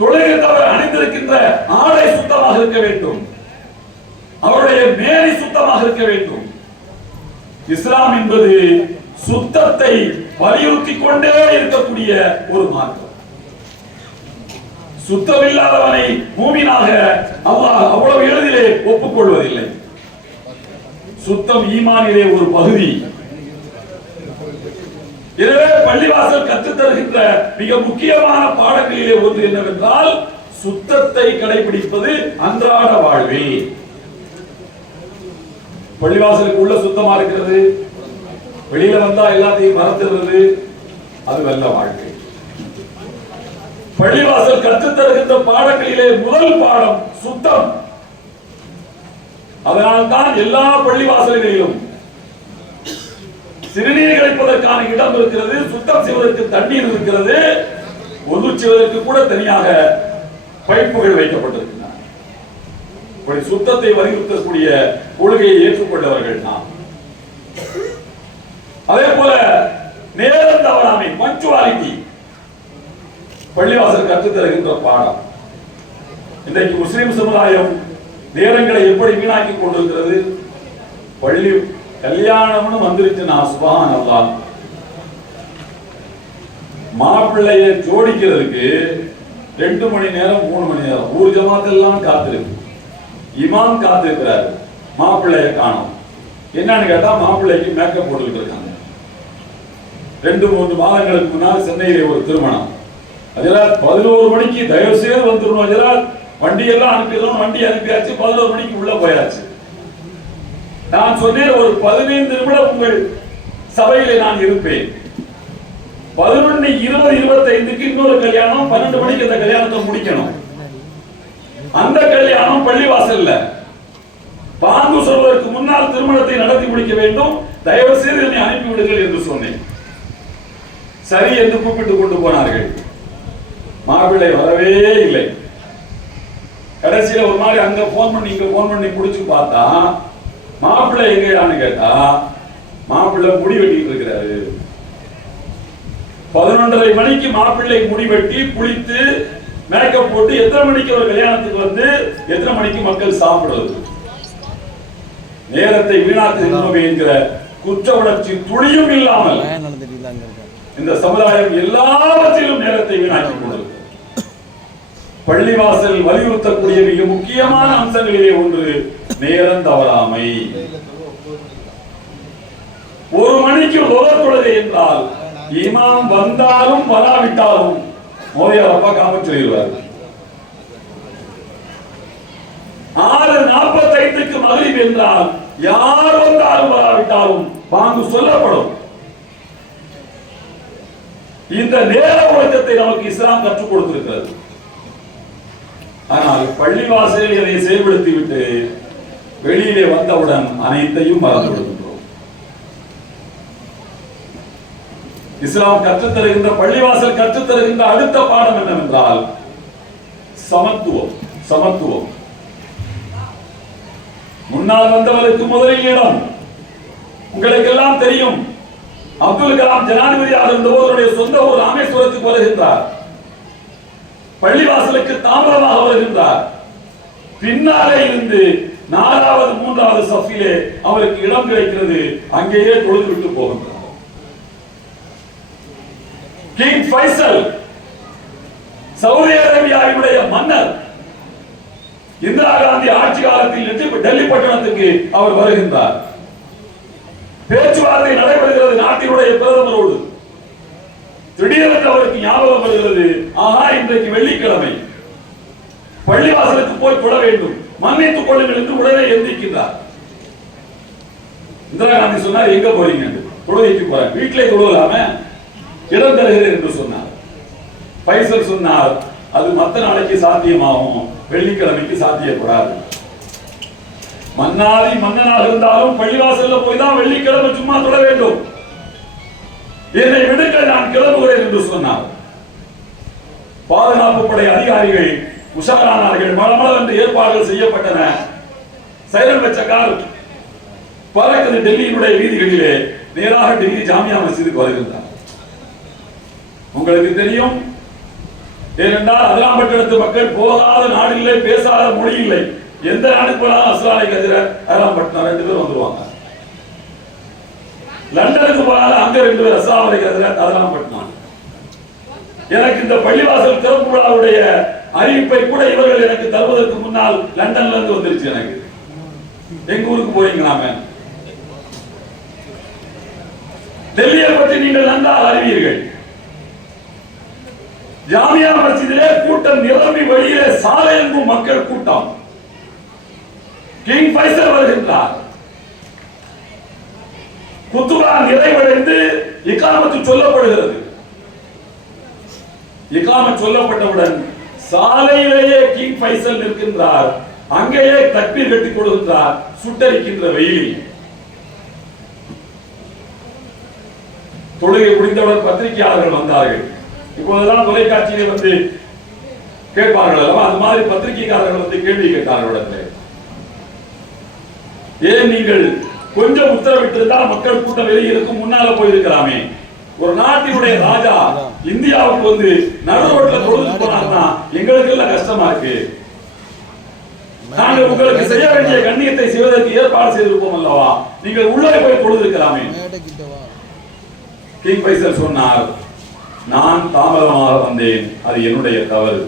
தொழுகின்றவர் அணிந்திருக்கின்ற ஆடை சுத்தமாக இருக்க வேண்டும். அவருடைய மேனி சுத்தமாக இருக்க வேண்டும். இஸ்லாம் என்பது சுத்தத்தை வலியுறுத்தி கொண்டே இருக்கக்கூடிய ஒரு மார்க்கம். சுத்தமில்லாதவனை மூமினாக அல்லாஹ் அவ்வளவு எளிதிலே ஒப்புக்கொள்வதில்லை. சுத்தம் ஈமானிலே ஒரு பகுதி. எனவே பள்ளிவாசல் கற்றுத் தருகின்ற மிக முக்கியமான பாடங்களிலே ஒன்று என்னவென்றால் சுத்தத்தை கடைபிடிப்பது அன்றாட வாழ்வில். பள்ளிவாசலுக்கு உள்ள சுத்தமா இருக்கிறது, வெளியில வந்தா எல்லாத்தையும் மறந்துடுறது, அது நல்ல வாழ்க்கை. பள்ளிவாசல் கற்றுத் தருகின்ற பாடங்களிலே முதல் பாடம் சுத்தம். அதனால்தான் எல்லா பள்ளிவாசல்களிலும் சிறுநீர் கழிப்பதற்கான இடம் இருக்கிறது, சுத்தம் செய்வதற்கு தண்ணீர் இருக்கிறது, ஒது செய்வதற்கு கூட தனியாக பைப்புகள் வைக்கப்பட்டிருக்கின்றன. இப்படி சுத்தத்தை வலியுறுத்தக்கூடிய கொள்கையை ஏற்றுக்கொண்டவர்கள் நாம். அதே போல நேரம் தவறாமை, பங்க்சுவாலிட்டி பள்ளிவாசல் கற்றுத் தருகின்ற பாடம். இன்றைக்கு முஸ்லிம் சமுதாயம் நேரங்களை எப்படி வீணாக்கி கொண்டிருக்கிறது? பள்ளி கல்யாணம்னு வந்துருச்சுன்னா சுப்ஹானல்லாஹ், மாப்பிள்ளையை ஜோடிக்கிறதுக்கு 2 மணி நேரம் 3 மணி நேரம் ஊர் ஜமாத்தெல்லாம் காத்திருக்கு. இமாம் காத்திருக்கிறார், மாப்பிள்ளையை காணோம். என்னன்னு கேட்டா மாப்பிள்ளைக்கு மேக்கப் போட்டுக்கிட்டு இருக்காங்க. 2-3 மாதங்களுக்கு முன்னால் சென்னையிலே ஒரு திருமணம். அதெல்லாம் 11 மணிக்கு தயவு செய்து வந்துடணும். அதெல்லாம் வண்டியெல்லாம் அனுப்பிடணும். வண்டி அனுப்பியாச்சு, 11 மணிக்கு உள்ள போயாச்சு. நான் சொன்னேன், ஒரு 15 நிமிடம் உங்கள் சபையிலே நான் இருப்பேன். 11, 20, 25க்கு இன்னொரு கல்யாணம், 12 மணிக்கு அந்த கல்யாணத்தை முடிக்கணும். அந்த கல்யாணம் பள்ளிவாசல்ல பாங்கு சொல்வதற்கு முன்னால் திருமணத்தை நடத்தி முடிக்க வேண்டும். தயவு செய்து என்னை அனுப்பிவிடுங்கள் என்று சொன்னேன். சரி என்று கூப்பிட்டு கொண்டு போனார்கள். மாப்பிள்ளை வரவே இல்லை. கடைசியில ஒரு மாதிரி அங்க போன் பண்ணி இங்க போன் பண்ணி முடிச்சு பார்த்தா மாப்பிள்ளை எங்கயான்னு கேட்டா மாப்பிள்ளை முடி வெட்டிட்டு இருக்கிறாரு. 11:30 மணிக்கு மாப்பிள்ளை முடி வெட்டி குளித்து மேக்கப் போட்டு எத்தனை மணிக்கு ஒரு கல்யாணத்துக்கு வந்து எத்தனை மணிக்கு மக்கள் சாப்பிடுவது? நேரத்தை வீணாக்குகிறோமே என்கிற குற்ற உணர்ச்சி துளியும் இல்லாமல் இந்த சமுதாயம் எல்லாவற்றிலும் நேரத்தை வீணாக்கிக் கொண்டது. பள்ளிவாசல் வலியுறுத்தக்கூடிய மிக முக்கியமான அம்சங்களிலே ஒன்று நேரம் தவறாமை. 1 மணிக்கு உலர் தொழுகை என்றால் இமாம் வந்தாலும் வராவிட்டாலும் மோதியார் அப்பா காம சொல்லிடுவார். 6:45க்கு மக்ரிப் என்றால் யார் வந்தாலும் வராவிட்டாலும் பாங்கு சொல்லப்படும். இந்த நேர ஒழுக்கத்தை நமக்கு இஸ்லாம் கற்றுக் கொடுத்திருக்கிறது. ஆனால் பள்ளிவாசலில் இதை செயல்படுத்தி விட்டு வெளியிலே வந்தவுடன் அனைத்தையும் மறந்து விடுகின்றோம். இஸ்லாம் கற்றுத்தருகின்ற பள்ளிவாசல் கற்றுத்தருகின்ற அடுத்த பாடம் என்னவென்றால் சமத்துவம். சமத்துவம். முன்னால் வந்தவருக்கு முதலில் இடம். உங்களுக்கு எல்லாம் தெரியும், அப்துல் கலாம் ஜனாதிபதியாக இருந்தபோது சொந்த ஊர் ராமேஸ்வரத்துக்கு வருகின்றார். பள்ளிவாசலுக்கு தாமதமாக வருகின்றார். பின்னாலே இருந்து 4வது 3வது சஃபிலே அவருக்கு இடம் கிடைக்கிறது. அங்கேயே தொழுது விட்டு போகின்றார். கிங் ஃபைசல் சவுதி அரேபியாவுடைய மன்னர் இந்திரா காந்தி ஆட்சி காலத்தில் டெல்லி பட்டணத்துக்கு அவர் வருகின்றார். பேச்சுவார்த்தை நடைபெறுகிறது நாட்டினுடைய பிரதமரோடு. திடீரென்று அவருக்கு ஞாபகம் வருகிறது, ஆஹா இன்றைக்கு வெள்ளிக்கிழமை, பள்ளிவாசலுக்கு போய் தொழ வேண்டும், மன்னித்துக் கொள்ளுங்கள் என்று உடனே எந்திரிக்கின்றார். இந்திரா காந்தி சொன்னார், எங்க போறீங்க? தொழுகைக்கு போறேன். வீட்டிலே தொழுகலாம, இடம் தருகிறேன் என்று சொன்னார். பைசல் சொன்னார், அது மத்த நாளைக்கு சாத்தியமாகும், வெள்ளிக்கிழமைக்கு சாத்தியப்படாது. மன்னாதி மன்னனாக இருந்தாலும் பள்ளிவாசல்ல போய் தான் வெள்ளிக்கிழமை சும்மா தொழ வேண்டும். என்னை விடுங்கள், நான் கிளம்புகிறேன் என்று சொன்னார். பாதுகாப்பு படை அதிகாரிகள் உஷாரானார்கள். மளமள என்று ஏற்பாடுகள் செய்யப்பட்டன. சைரன் வச்ச கார் பறக்குது டெல்லியினுடைய வீதிகளிலே. நேராக டெல்லி ஜாமியா மஸ்ஜிதுக்கு வருகின்றார். உங்களுக்கு தெரியும், ஏனென்றால் அதிராம்பட்டினத்து மக்கள் போகாத நாடு இல்லை, பேசாத மொழி இல்லை. எந்த நாடுக்கு போனாலும் அஸ்லாலை கதிர அதிராம்பட்டினம் 2 பேர் வந்துருவாங்க. லண்டனுக்கு போனாலும் அங்க 2 பேர் அஸ்லாலை கதிர அதிராம்பட்டினம். எனக்கு இந்த பள்ளிவாசல் திறப்பு விழாவுடைய அறிவிப்பை கூட இவர்கள் எனக்கு தருவதற்கு முன்னால் லண்டன்ல இருந்து வந்துருச்சு. எனக்கு எங்க ஊருக்கு போறீங்களாமே, டெல்லியை பற்றி நீங்கள் நன்றாக அறிவீர்கள். ஜாமியா மஸ்ஜிதிலே கூட்டம் நிரம்பி வெளியிலே சாலை எங்கும் மக்கள் கூட்டம். கிங் ஃபைசல் வருகின்றார். குத்துபா நிறைவடைந்து இகாமத்து சொல்லப்படுகிறது. இகாமத் சொல்லப்பட்டவுடன் சாலையிலேயே கிங் ஃபைசல் நிற்கின்றார். அங்கேயே தக்பீர் கட்டிக் கொடுக்கின்றார். சுட்டரிக்கின்ற வெயிலில் தொழுகை முடிந்தவுடன் பத்திரிகையாளர்கள் வந்தார்கள். இப்போதெல்லாம் தொலைக்காட்சியிலே வந்து கேட்பார்கள் அல்லவா, அது மாதிரி பத்திரிகைக்காரர்கள் வந்து கேள்வி கேட்டார்கள். ஏன் நீங்கள் கொஞ்சம் உத்தரவிட்டிருந்தால் மக்கள் கூட்டம் வெளியே இருக்கும், முன்னால போயிருக்கலாமே. ஒரு நாட்டினுடைய ராஜா இந்தியாவுக்கு வந்து நடுரோட்ல தொழுது போனார்னா எங்களுக்கு எல்லாம் கஷ்டமா இருக்கு. நாங்கள் உங்களுக்கு செய்ய வேண்டிய கண்ணியத்தை செய்வதற்கு ஏற்பாடு செய்திருப்போம் அல்லவா, நீங்கள் உள்ளே போய் தொழுது இருக்கலாமே. கிங் ஃபைசல் சொன்னார், நான் தாமதமாக வந்தேன், அது என்னுடைய தவறு.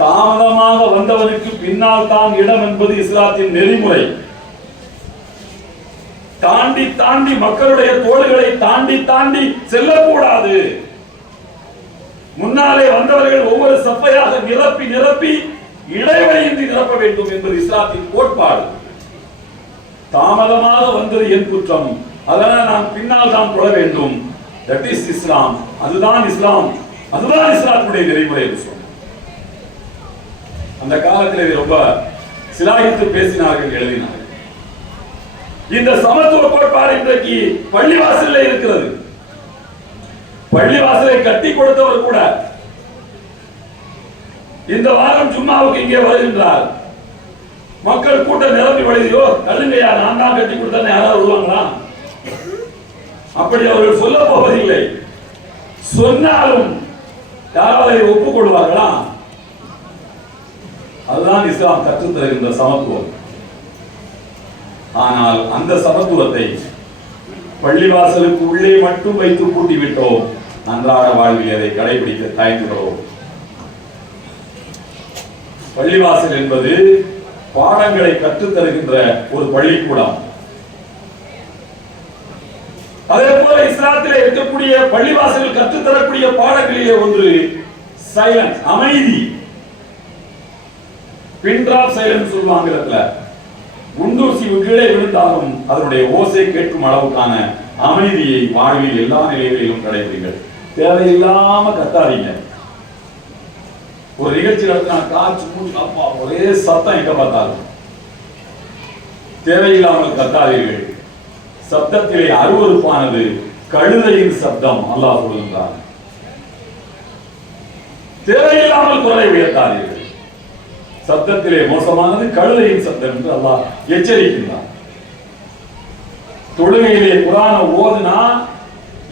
தாமதமாக வந்தவனுக்கு பின்னால் தான் இடம் என்பது இஸ்லாத்தின் நெறிமுறை. தாண்டி தாண்டி மக்களுடைய தோள்களை தாண்டி தாண்டி செல்லக்கூடாது. முன்னாலே வந்தவர்கள் ஒவ்வொரு சப்பையாக நிரப்பி நிரப்பி இடைவெளியின்றி நிரப்ப வேண்டும் என்பது இஸ்லாத்தின் கோட்பாடு. தாமதமாக வந்தது என் குற்றம், அதனால் நான் பின்னால் தான் தொழ வேண்டும். தட் இஸ் இஸ்லாம். அதுதான் இஸ்லாம், அதுதான் இஸ்லாத்துடைய நெறிமுறை என்று சொன்னார். அந்த காலத்தில் ரொம்ப சிலாகித்து பேசினார்கள், எழுதினார்கள். இந்த சமத்துவ கோட்பாடு இன்றைக்கு பள்ளிவாசலில் இருக்கிறது. பள்ளிவாசலை கட்டி கொடுத்தவர் கூட இந்த வாரம் ஜும்மாவுக்கு இங்கே வருகின்றார். மக்கள் கூட்டம் நிரம்பி வழியோ, தள்ளுங்கயா, நான் தான் கட்டி கொடுத்தேன்னு யாராவது வருவாங்களா? அப்படி அவர்கள் சொல்ல போவதில்லை. சொன்னாலும் யாராவது அதை ஒப்புக் கொள்வார்களா? அதுதான் இஸ்லாம் கற்றுத் தருகின்ற சமத்துவம். ஆனால் அந்த சமத்துவத்தை பள்ளிவாசலுக்கு உள்ளே மட்டும் வைத்து பூட்டிவிட்டோம். அன்றாட வாழ்வில் அதை கடைபிடிக்க தயங்குகிறோம். பள்ளிவாசல் என்பது பாடங்களை கற்றுத் தருகின்ற ஒரு பள்ளிக்கூடம். அதே போல இஸ்லாத்திலே இருக்கக்கூடிய பள்ளிவாசலில் கற்றுத்தரக்கூடிய பாடங்களிலே ஒன்று சைலன்ஸ், அமைதி. பின் டிராப் சைலன்ஸ் சொல்லுவாங்க. குண்டூசி கீழே விழுந்தாலும் அதனுடைய ஓசை கேட்கும் அளவுக்கான அமைதியை வாழ்வில் எல்லா நிலைகளிலும் கடைபிடிங்கள். தேவையில்லாம கத்தாதீங்க. ஒரு நிகழ்ச்சி நடத்தினா காற்று மூச்சு ஒரே சத்தம் எங்க பார்த்தாலும் தேவையில்லாமல் கத்தாதீர்கள். சப்தத்திலே அருவருப்பானது கழுதையின் சப்தம். அல்லாஹ் சொல்லுகிறார், தேவையில்லாமல் குரலை உயர்த்தாதீர்கள். சப்தத்திலே மோசமானது கழுதையின் சப்தம் என்று அல்லாஹ் எச்சரிக்கின்றார். தொழுகையிலே குர்ஆன ஓதுனா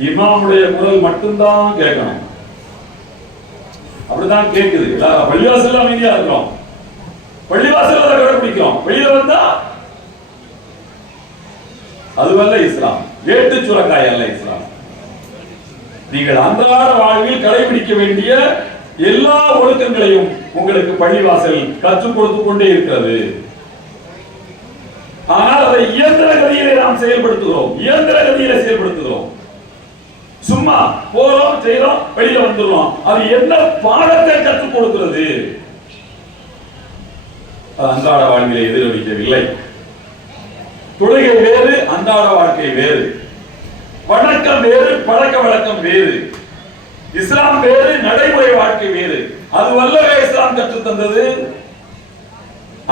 இமாமுடைய குரல் மட்டும்தான் கேட்கணும். அப்படிதான் கேட்குது. பள்ளிவாசல் அமைதியா இருக்கிறோம், பள்ளிவாசல் அதை கடைபிடிக்கிறோம். வெளியில வந்தா அதுவல்ல இஸ்லாம். வேட்டு சுரக்காய் அல்ல இஸ்லாம். நீங்கள் அன்றாட வாழ்வில் கடைபிடிக்க வேண்டிய எல்லா ஒழுக்கங்களையும் உங்களுக்கு பள்ளிவாசல் கற்றுக் கொடுத்து கொண்டே இருக்கிறது. ஆனால் அதை இயந்திர கதியிலே நாம் செயல்படுத்துகிறோம். இயந்திர கதியிலே செயல்படுத்துகிறோம். சும்மா போறோம், செய்யறோம், வெளியில வந்துடுறோம். அது என்ன பாடத்தை கற்றுக் கொடுக்கிறது? அன்றாட வாழ்க்கையை எதிரொலிக்கவில்லை. தொழுகை வேறு, அன்றாட வாழ்க்கை வேறு. வணக்கம் வேறு, பழக்க வழக்கம் வேறு. இஸ்லாம் வேறு, நடைமுறை வாழ்க்கை வேறு. அது வல்லவே இஸ்லாம் கற்றுத் தந்தது.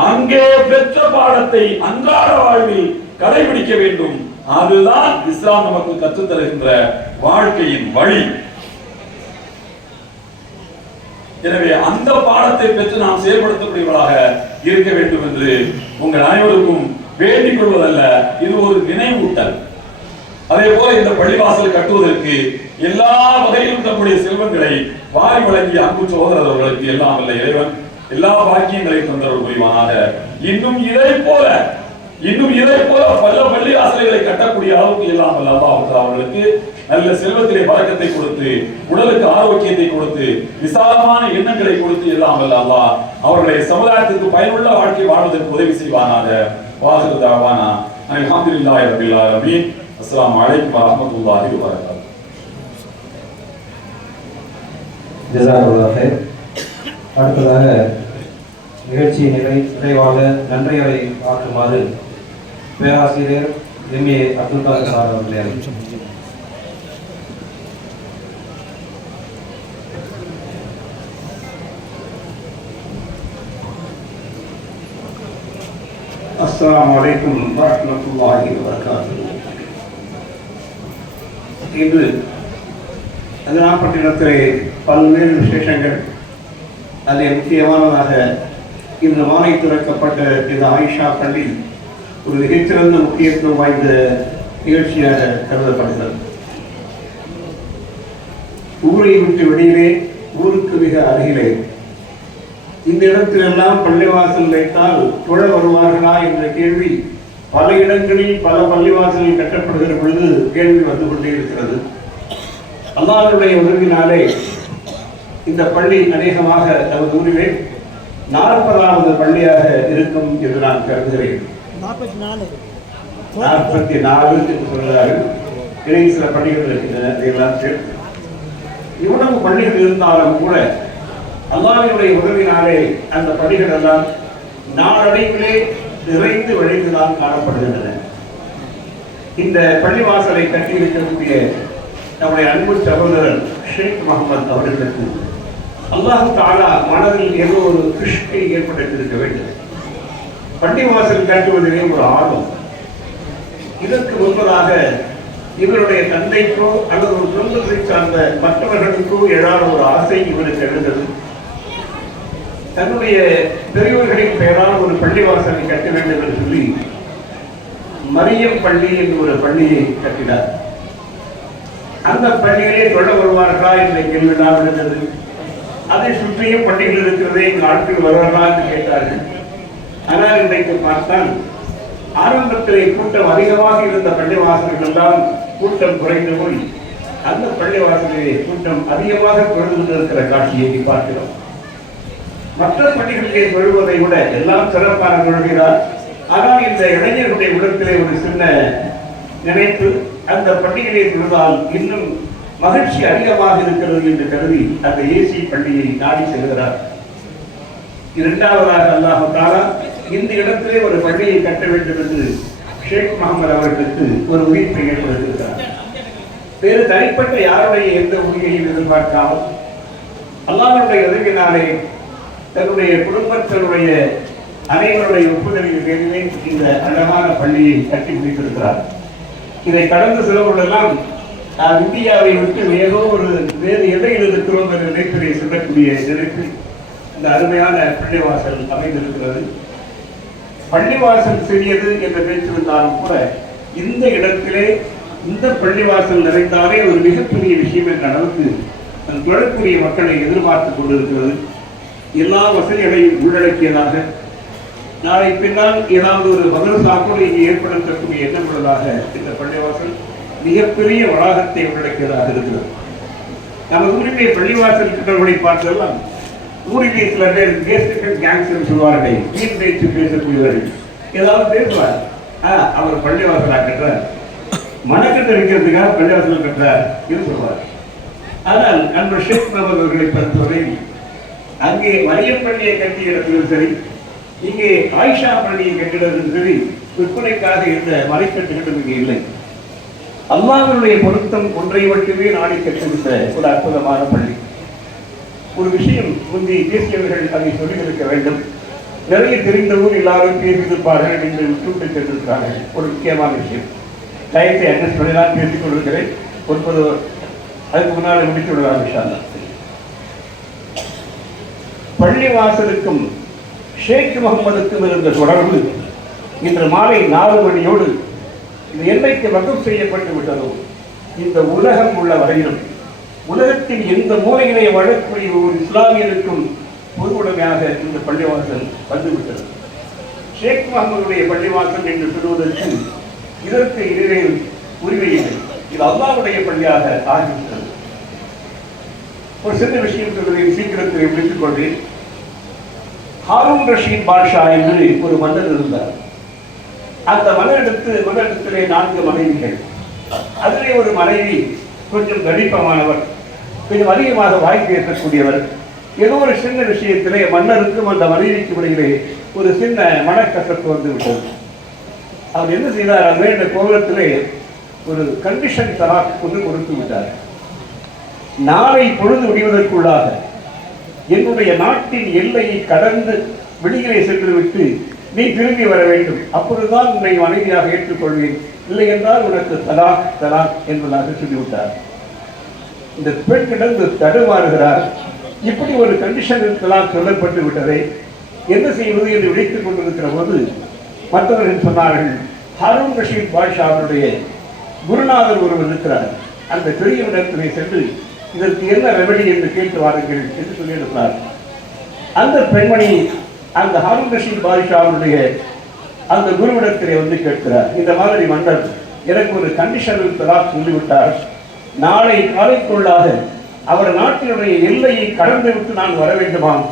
அங்கே பெற்ற பாடத்தை அன்றாட வாழ்வில் கடைபிடிக்க வேண்டும். அதுதான் இஸ்லாம் நமக்கு கற்றுத் தருகின்ற வாழ்க்கையின் வழி. எனவே அந்த பாடத்தை பெற்று நாம் செயல்படுத்தக்கூடியவர்களாக இருக்க வேண்டும் என்று உங்கள் அனைவருக்கும் வேண்டிக் கொள்வதல்ல, இது ஒரு நினைவூட்டல். அதே போல இந்த பள்ளிவாசல் கட்டுவதற்கு எல்லா வகையிலும் தம்முடைய செல்வங்களை வாரி வழங்கிய அன்பு சகோதரர்களுக்கு எல்லாம் வல்ல இறைவன் எல்லா பாக்கியங்களையும் தந்தருள் புரிவானாக. இன்னும் இதை போல பல பள்ளிவாசல்களை கட்டக்கூடிய அளவுக்கு எல்லாம் வல்ல அல்லாஹ் அவர்களுக்கு நல்ல செல்வத்திலே பரக்கத்தை கொடுத்து, உடலுக்கு ஆரோக்கியத்தை கொடுத்து, விசாலமான எண்ணங்களை கொடுத்து எல்லாம் வல்ல அல்லாஹ் அவர்களை சமுதாயத்துக்கு பயனுள்ள வாழ்க்கை வாழ்வதற்கு உதவி செய்வானாக. வாஹிரு தஅவானா அல்ஹம்துலில்லாஹி ரப்பில் ஆலமீன். அஸ்ஸலாமு அலைக்கும் வரஹ்மத்துல்லாஹி வபரகாத்துஹு. ஜஸாக்கல்லாஹு ஹைர். அடுத்ததாக நிகழ்ச்சி நிறைவாக நன்றிகளை ஆற்றுமாறு பேராசிரியர் எம்.ஏ. அப்துல் காதர் சார் அவர்களை அழைக்கிறேன். அஸ்ஸலாமு அலைக்கும் வரஹ்மத்துல்லாஹி வபரகாத்துஹு. இன்று அதிராப்பட்டினத்திலே பல்வேறு விசேஷங்கள். அதில் முக்கியமானதாக இந்த மாலை திறக்கப்பட்ட இந்த ஆயிஷா பள்ளி ஒரு மிகச்சிறந்த முக்கியத்துவம் வாய்ந்த நிகழ்ச்சியாக கருதப்படுகிறது. ஊரை விட்டு வெளியிலே, ஊருக்கு மிக அருகிலே, இந்த இடத்திலெல்லாம் பள்ளிவாசல் வைத்தால் தொழ வருவார்களா என்ற கேள்வி பல இடங்களில் பல பள்ளிவாசல்கள் கட்டப்படுகிற பொழுது கேள்வி வந்து கொண்டே இருக்கிறது. அல்லாஹ்வுடைய உதவினாலே இந்த பள்ளி அநேகமாக நமது ஊரிலே 40வது பள்ளியாக இருக்கும் என்று நான் கருதுகிறேன். 44 என்று சொல்கிறார்கள். இடையே சில பள்ளிகள் இருக்கின்றன. அதையெல்லாம் சேர்த்து இவ்வளவு பள்ளிகள் இருந்தாலும் கூட அல்லாஹ்வுடைய உதவினாலே அந்த பள்ளிகள் எல்லாம் நாளடைவிலே நிறைந்து வழிந்துதான் காணப்படுகின்றன. இந்த பள்ளிவாசலை கட்டியிருக்கக்கூடிய நம்முடைய அன்பு சகோதரர் ஷேக் முகமது அவர்களுக்கு அல்லாஹ் தஆலா மனதில் ஏதோ ஒரு கிருஷ்ணை ஏற்படுத்தியிருக்க வேண்டும். பள்ளிவாசல் கட்டுவதிலே ஒரு ஆர்வம். இதற்கு முன்பதாக இவருடைய தந்தைக்கோ அல்லது ஒரு குடும்பத்தை சார்ந்த மற்றவர்களுக்கோ எழாத ஒரு ஆசை இவருக்கு எழுந்தது. தன்னுடைய பெரியவர்களின் பெயரால் ஒரு பள்ளிவாசலை கட்ட வேண்டும் என்று சொல்லி மரியம் பள்ளி என்று ஒரு பள்ளியை கட்டினார். அந்த பள்ளியிலே தொழ வருவார்களா என்ற கேள்விதான் இருந்தது. அதை சுற்றியும் பள்ளிகள் இருக்கிறதே, இங்கு ஆட்கள் வருவார்களா என்று கேட்டார்கள். ஆனால் இன்றைக்கு பார்த்தால் ஆரம்பத்திலே கூட்டம் அதிகமாக இருந்த பள்ளிவாசல்கள் எல்லாம் கூட்டம் குறைந்து போய் அந்த பள்ளிவாசலிலே கூட்டம் அதிகமாக தொழுது இருக்கிற காட்சியை பார்க்கிறோம். மற்ற பள்ளிகளிலே தொழுவதை விட எல்லாம் சிறப்பான தொழுகிறார். ஆனால் இந்த இளைஞர்களுடைய உள்ளத்திலே ஒரு சின்ன நினைப்பு, அந்த பள்ளியிலே தொழுதால் இன்னும் மகிழ்ச்சி அதிகமாக இருக்கிறது என்று கருதி அந்த ஏசி பள்ளியை நாடி செல்கிறார். இரண்டாவதாக அல்லாஹ் தஆலா இந்த இடத்திலே ஒரு பள்ளியை கட்ட வேண்டும் என்று ஷேக் முகமது அவர்களுக்கு ஒரு உயிர்ப்பை ஏற்படுத்தியிருக்கிறார். வேறு தனிப்பட்ட யாருடைய எந்த உதவியையும் எதிர்பார்க்காமல் அல்லாஹ்வுடைய உதவியினாலே தன்னுடைய குடும்பத்தினுடைய அனைவருடைய ஒப்புதலின் பேரிலே இந்த அழகான பள்ளியை கட்டி முடித்திருக்கிறார். இதை கடந்த சிலவர்களெல்லாம் நாம் இந்தியாவை விட்டு ஏதோ ஒரு வேறு எல்லையில் இருக்கிறோம் என்ற நினைப்பிலே சொல்லக்கூடிய நினைப்பில் இந்த அருமையான பள்ளிவாசல் அமைந்திருக்கிறது. பள்ளிவாசல் சிறியது என்ற பேச்சு இருந்தாலும் கூட இந்த இடத்திலே இந்த பள்ளிவாசல் நிறைந்தாலே ஒரு மிகப்பெரிய விஷயம் என்ற அளவுக்கு தொழக்கூடிய மக்களை எதிர்பார்த்து கொண்டிருக்கிறது. எல்லா வசதிகளையும் உள்ளடக்கியதாக, நாளை பின்னால் ஏதாவது ஒரு மதரசா கூட இங்கே ஏற்படுத்தக்கூடிய எண்ணம் உள்ளதாக இந்த பள்ளிவாசல் மிகப்பெரிய வளாகத்தை உள்ளடக்கியதாக இருக்கிறது. நமது ஊரிலே பள்ளிவாசல் கிட்டவர்களை பார்த்தெல்லாம் ஊரிலே சில பேர் கேஸ்டுகள் கேங்ஸ் என்று சொல்வார்கள், வீண் பேச்சு பேசக்கூடியவர்கள். ஏதாவது பேசுவார், அவர் பள்ளிவாசலா கட்டுறார், மனக்கட்டை வைக்கிறதுக்காக பள்ளிவாசல் கட்டுறார் என்று சொல்வார். ஆனால் அன்பு ஷேக் முகமது அவர்களை பொறுத்தவரை அங்கே மரியம் பள்ளியை கட்டிய இடத்திலும் சரி, இங்கே ஆயிஷா பள்ளியை கட்டிடத்திலும் சரி, விற்பனைக்காக இருந்த மறைக்கட்டுகளும் இங்கே இல்லை. அல்லாஹ்வுடைய பொருத்தம் ஒன்றை மட்டுமே நாடி கட்டிருந்த ஒரு அற்புதமான பள்ளி. ஒரு விஷயம் முந்தி பேசியவர்கள் அதை சொல்லியிருக்க வேண்டும். நிறைய தெரிந்தவர்கள் எல்லாரும் பேசியிருப்பார்கள் என்று விட்டு சென்றிருக்கிறார்கள். ஒரு முக்கியமான விஷயம் டயத்தை அட்ஜஸ்ட் பண்ணி தான் பேசிக் கொண்டிருக்கிறேன். 9 அதுக்கு முன்னால் முடித்து விடுவார் விஷயம். பள்ளிவாசலுக்கும் ஷேக் முகமதுக்கும் இருந்த தொடர்பு இன்று மாலை 4 மணியோடு இது என்னைக்கு வகுப்பு செய்யப்பட்டு விட்டதோ இந்த உலகம் உள்ள வரையிலும் உலகத்தின் எந்த மூலையிலே வாழக்கூடிய ஒரு இஸ்லாமியருக்கும் பொது உடைமையாக இந்த பள்ளிவாசல் வந்துவிட்டது. ஷேக் முகமதுடைய பள்ளிவாசல் என்று சொல்வதற்கு இதற்கு இடையில் உரிமை இல்லை. இது அல்லாஹ்வுடைய பள்ளியாக ஆகிவிட்டது. ஒரு சின்ன விஷயம் சொல்வதை சீக்கிரத்தில் முடித்துக் கொள்வேன். ஹாரூன் ரஷீத் பாட்ஷா என்று ஒரு மன்னர் இருந்தார். அந்த மன்னரிடத்திலே 4 மனைவிகள். அதிலே ஒரு மனைவி கொஞ்சம் கடிப்பமானவர், கொஞ்சம் அதிகமாக வாய் பேசக்கூடியவர். ஏதோ ஒரு சின்ன விஷயத்திலே மன்னருக்கும் அந்த மனைவிக்கும் இடையிலே ஒரு சின்ன மனக்கசப்பு வந்து விட்டது. அவர் என்ன செய்தார், அந்த இந்த கோபத்திலே ஒரு கண்டிஷன் தலாக் கொண்டு கொடுத்து விட்டார். நாளை பொழுது விடுவதற்குள்ளாக என்னுடைய நாட்டின் எல்லையை கடந்து வெளியிலே சென்று விட்டு நீ திரும்பி வர வேண்டும், அப்பொழுதுதான் உன்னை மனைவியாக ஏற்றுக்கொள்வேன், இல்லை என்றால் உனக்கு தலாக் தலாக் என்பதாக சொல்லிவிட்டார். இந்த பெண் கிடந்து தடுமாறுகிறார். இப்படி ஒரு கண்டிஷன் தலாக் சொல்லப்பட்டு விட்டதை என்ன செய்வது என்று விழித்துக் கொண்டிருக்கிற போது மற்றவர்கள் சொன்னார்கள், ஹாரூன் ரஷீத் பாட்ஷா அவருடைய குருநாதர் ஒருவர் இருக்கிறார், அந்த பெரிய இடத்திலே சென்று இதற்கு என்ன ரெமெடி என்று கேட்டு வாருங்கள் என்று சொல்லியிருக்கிறார். அந்த பெண்மணி அந்த ஹாரூன் ரஷீத் பாட்ஷா அவருடைய அந்த குருவிடத்திலே வந்து கேட்கிறார், இந்த மாதிரி மன்னர் எனக்கு ஒரு கண்டிஷனல் தலாக் சொல்லிவிட்டார், நாளை காலைக்குள்ளாக அவர் நாட்டினுடைய எல்லையை கடந்து விட்டு நான் வர வேண்டுமாம்.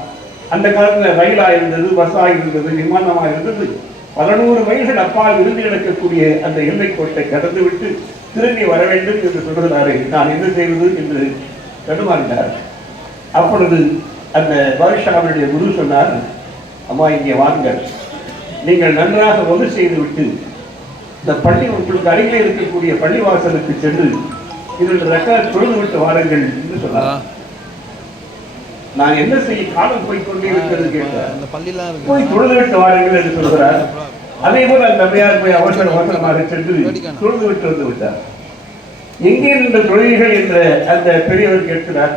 அந்த காலத்தில் ரயிலா இருந்தது, பஸ்ஸா இருந்தது, விமானமாக இருந்தது. 100 மைல்கள் அப்பால் இருந்து கிடக்கக்கூடிய அந்த எல்லை கோட்டை கடந்து விட்டு திரும்பி வர வேண்டும் என்று சொல்கிறாரே, நான் என்ன செய்வது என்று தடுமாறினார். அப்பொழுது அந்த பாட்ஷாவுடைய குரு சொன்னார், அம்மா இங்கே வாருங்கள், நீங்கள் நன்றாக ஒன்று செய்து விட்டு இந்த பள்ளி உங்களுக்கு அருகிலே இருக்கக்கூடிய பள்ளிவாசலுக்கு சென்று 2 ரக்காத் தொழுது விட்டு வாருங்கள் என்று சொன்னார். நான் என்ன செய்ய, காலம் போய்கொண்டே இருக்கிறது கேட்டார். போய் தொழுது விட்டு வாருங்கள் என்று சொல்கிறார். அதே போல அந்த அம்மையார் போய் அவசரமாக சென்று தொழுது விட்டு வந்து விட்டார். எங்கே நின்ற தொழில்கள் என்ற அந்த பெரியவர் கேட்கிறார்.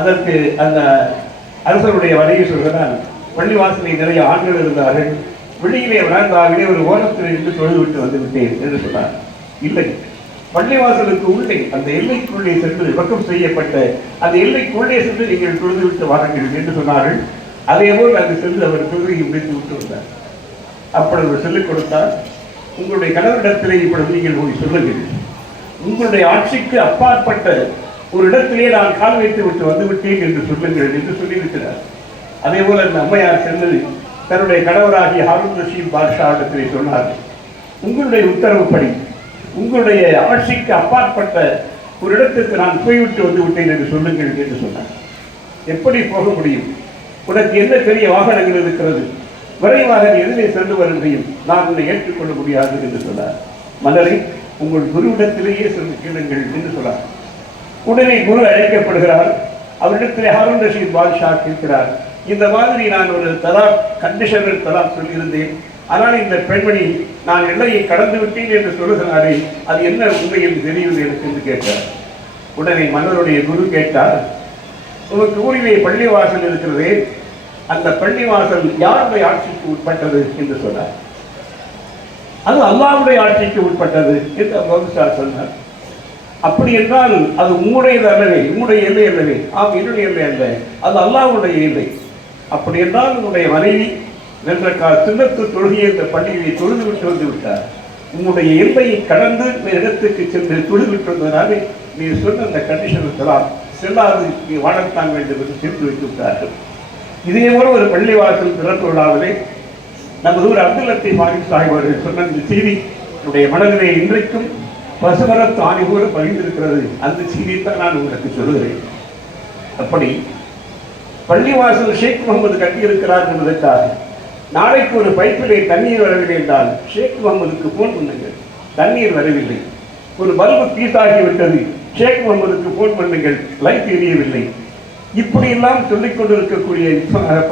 அதற்கு அந்த அரசருடைய வரையை சொல்கிறார், பள்ளிவாசலை நிறைய ஆண்கள் இருந்தார்கள், வெளியிலே வராந்தாவிலே ஒரு ஓரத்தில் இருந்து தொழுது விட்டு வந்து விட்டேன் என்று சொன்னார். இல்லை, பள்ளிவாசலுக்கு உள்ளே அந்த எல்லைக்குள்ளே சென்று வக்கம் செய்யப்பட்ட அந்த எல்லைக்குள்ளே சென்று நீங்கள் தொழுது விட்டு வாருங்கள் என்று சொன்னார்கள். அதே போல் அங்கு சென்று அவர் தொழுகையை முடித்து விட்டு வந்தார். அப்பொழுது அவர் சொல்லிக் கொடுத்தார், உங்களுடைய கணவரிடத்திலே இப்பொழுது நீங்கள் போய் சொல்லுங்கள், உங்களுடைய ஆட்சிக்கு அப்பாற்பட்ட ஒரு இடத்திலே நான் கால் வைத்து விட்டு வந்துவிட்டேன் என்று சொல்லுங்கள் என்று சொல்லியிருக்கிறார். அதே போல அந்த அம்மையார் சென்று தன்னுடைய கணவராகிய ஹாரூன் ரஷீத் பாட்ஷா இடத்திலே சொன்னார், உங்களுடைய உத்தரவுப்படி உங்களுடைய ஆட்சிக்கு அப்பாற்பட்ட ஒரு இடத்திற்கு நான் போய்விட்டு வந்து விட்டேன் என்று சொல்லுங்கள் என்று சொன்னார். எப்படி போக முடியும்? உனக்கு என்ன பெரிய வாகனங்கள் இருக்கிறது, விரைவாக எதிரே சென்று வர முடியும், நான் உன்னை ஏற்றுக்கொள்ள முடியாது என்று சொன்னார். மன்னரை, உங்கள் குருவிடத்திலேயே சென்று கேளுங்கள் என்று சொன்னார். உடனே குரு அழைக்கப்படுகிறார். அவரிடத்திலே ஹாரூன் ரஷீத் பாட்ஷா கேட்கிறார், இந்த மாதிரி நான் ஒரு தலாக் கண்டிஷனல் தலாக் சொல்லியிருந்தேன், ஆனால் இந்த பெண்மணி நான் எல்லையை கடந்து விட்டேன் என்று சொல்லுகிறாரே, அது என்ன உண்மையில் தெரியுது எனக்கு என்று கேட்டார். உடனே மன்னருடைய குரு கேட்டார், உனக்கு ஊரிலே பள்ளிவாசல் இருக்கிறதே, அந்த பள்ளிவாசல் யாருடைய ஆட்சிக்கு உட்பட்டது என்று சொன்னார். அது அல்லாஹ்வுடைய ஆட்சிக்கு உட்பட்டது என்று பாதுஷா சொன்னார். அப்படி என்றால் அது உங்களுடையது அல்லவே, உங்களுடைய எல்லை அல்லவே? ஆம், என்னுடைய எல்லை அல்ல, அது அல்லாஹ்வுடைய எல்லை. அப்படி என்றால் உன்னுடைய மனைவி 2 ரக்காத் சுன்னத்து தொழுகையை இந்த பள்ளியை தொழுது விட்டு வந்து விட்டார். உன்னுடைய எல்லையை கடந்து இந்த இடத்துக்கு சென்று தொழுது விட்டு வந்ததனாலே நீ சொன்ன அந்த கண்டிஷன் செல்லாது, நீ வாழத்தான் வேண்டும் என்று தீர்த்து வைத்து விட்டார்கள். இதே போல ஒரு பள்ளிவாசல் திறப்பு விழாவிலே நமது ஊர் அப்துல் லத்தீப் மாலிக் சாஹிப் அவர்கள் சொன்ன இந்த செய்தி என்னுடைய மனதிலே இன்றைக்கும் பசுமரத்து ஆணி போல பதிந்திருக்கிறது. அந்த செய்தியைத்தான் நான் உங்களுக்கு சொல்லுகிறேன். அப்படி பள்ளிவாசல் ஷேக் முகமது கட்டியிருக்கிறார் என்பதற்காக நாளைக்கு ஒரு பைப்பிலே தண்ணீர் வரவில்லை என்றால் ஷேக் முகமதுக்கு போன் பண்ணுங்கள், தண்ணீர் வரவில்லை. ஒரு பல்பு பீஸாகிவிட்டது, ஷேக் முகமதுக்கு போன் பண்ணுங்கள், லைட் எரியவில்லை. இப்படியெல்லாம் சொல்லிக் கொண்டிருக்கக்கூடிய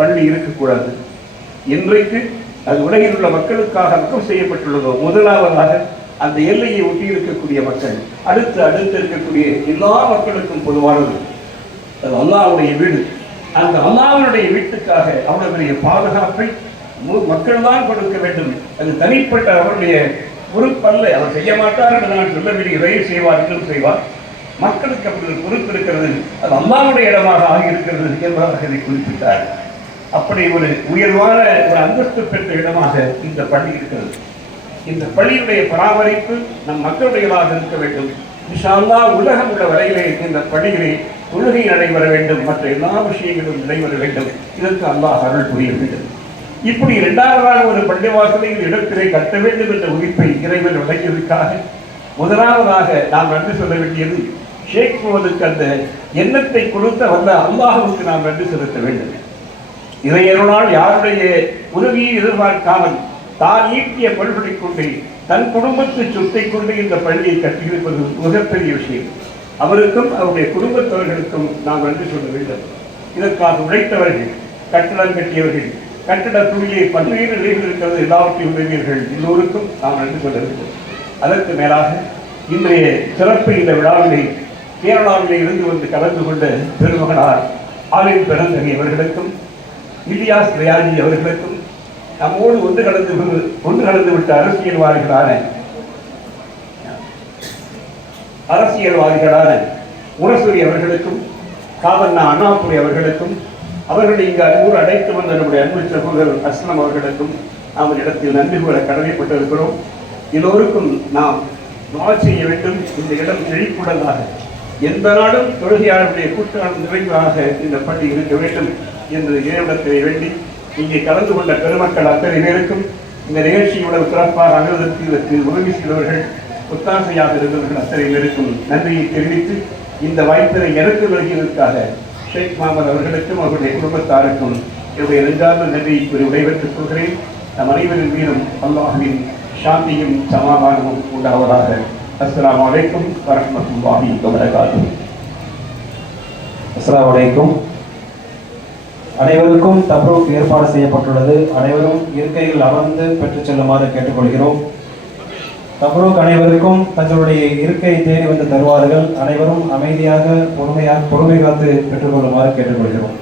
பள்ளி இருக்கக்கூடாது. இன்றைக்கு அது உலகில் உள்ள மக்களுக்காக வக்கம் செய்யப்பட்டுள்ளதோ, முதலாவதாக அந்த எல்லையை ஒட்டி இருக்கக்கூடிய மக்கள், அடுத்து இருக்கக்கூடிய எல்லா மக்களுக்கும் பொதுவானது. அது அல்லாஹ்வுடைய வீடு. அந்த அல்லாஹ்வுடைய வீட்டுக்காக அவ்வளவு பெரிய பாதுகாப்பை மக்கள் தான் கொடுக்க வேண்டும். அது தனிப்பட்ட அவருடைய பொறுப்பல்ல. அவர் செய்ய மாட்டார் என்று நான் சொல்லவில்லை, இதையும் செய்வார், என்றும் செய்வார். மக்களுக்கு அப்படி ஒரு பொறுப்பு இருக்கிறது, அது அல்லாஹ்வுடைய இடமாக ஆகியிருக்கிறது என்பதாக இதை குறிப்பிட்டார். அப்படி ஒரு உயர்வான ஒரு அந்தஸ்து பெற்ற இடமாக இந்த பள்ளி இருக்கிறது. இந்த பள்ளியுடைய பராமரிப்பு நம் மக்களுடையதாக இருக்க வேண்டும். இன்ஷா அல்லாஹ் உலகம் உள்ள வரையிலே இந்த பள்ளியிலே தொழுகை நடைபெற வேண்டும், மற்ற எல்லா விஷயங்களும் நடைபெற வேண்டும். இதற்கு அல்லாஹ் அருள் புரிய வேண்டும். இப்படி 2வதாக ஒரு பள்ளிவாசலை இடத்திலே கட்ட வேண்டும் என்ற உரிப்பை இறைவன் வழங்கியதற்காக முதலாவதாக நாம் நன்றி சொல்ல வேண்டியது ஷேக் முகமதுக்கு அந்த எண்ணத்தை கொடுத்த வந்த அல்லாஹ்வுக்கு நாம் நன்றி செலுத்த வேண்டும். இறையருளால் யாருடைய உதவியை எதிர்பார்க்காமல் தான் ஈட்டிய பல்வடை கொண்டு தன் குடும்பத்து சொத்தை கொண்டு இந்த பள்ளியை கட்டியிருப்பது மிகப்பெரிய விஷயம். அவருக்கும் அவருடைய குடும்பத்தவர்களுக்கும் நாம் நன்றி சொல்ல வேண்டும். இதற்காக உழைத்தவர்கள், கட்டடம் கட்டியவர்கள், கட்டட துறையிலே பல்வேறு நிலைகள் இருக்கிறது, எல்லாவற்றையும் உதவியவர்கள் எல்லோருக்கும் நாம் நன்றி சொல்ல வேண்டும். அதற்கு மேலாக இன்றைய சிறப்பு இந்த விழாவிலே கேரளாவிலே இருந்து வந்து கலந்து கொண்ட பெருமகனார் ஆலிம் பெருந்தகை அவர்களுக்கும் இலியாஸ் ரியாஜி அவர்களுக்கும் நம்மோடு ஒன்று கலந்து விட்ட அரசியல்வாதிகளான முரசூரி அவர்களுக்கும் காவண்ணா அண்ணாதுரை அவர்களுக்கும் அவர்களை இங்கு அன்போடு அழைத்து வந்த நம்முடைய அன்பு சகோதரர் அஸ்லம் அவர்களுக்கும் நாம் இடத்தில் நன்றி கூற கடமைப்பட்டிருக்கிறோம். எல்லோருக்கும் நாம் துஆ செய்ய வேண்டும். இந்த இடம் செழிப்புடனாக எந்த நாளும் தொழுகையாளருடைய கூட்டாளர் நிறைவாக இந்த பள்ளி இருக்க வேண்டும் என்று இறைவனத்தை வேண்டி இங்கே கலந்து கொண்ட பெருமக்கள் அத்தனை பேருக்கும் இந்த நிகழ்ச்சியுடன் சிறப்பாக அமைவதற்கு இதற்கு உதவி செய்தவர்கள், ஒத்தாசையாக இருந்தவர்கள் அத்தனை பேருக்கும் நன்றியை தெரிவித்து இந்த வாய்ப்பினை எனக்கு நல்கியதற்காக ஷேக் முகமது அவர்களுக்கும் அவருடைய குடும்பத்தாருக்கும் என்னுடைய நெஞ்சார்ந்த நன்றியை கூறி விடைபெற்றுக் கொள்கிறேன். நம் அனைவரின் மீதும் அல்லாஹ்வின் சாந்தியும் சமாதானமும் உண்டாவதாக. அஸ்ஸலாமு அலைக்கும் வரஹ்மத்துல்லாஹி வபரகாத்துஹு. அஸ்ஸலாமு அலைக்கும். அனைவருக்கும் தப்ரூக் ஏற்பாடு செய்யப்பட்டுள்ளது. அனைவரும் இருக்கையில் அமர்ந்து பெற்றுச் செல்லுமாறு கேட்டுக்கொள்கிறோம். தப்ரூக் அனைவருக்கும் தங்களுடைய இருக்கை தேடி வந்து தருவார்கள். அனைவரும் அமைதியாக பொறுமை காத்து பெற்றுக்கொள்ளுமாறு கேட்டுக்கொள்கிறோம்.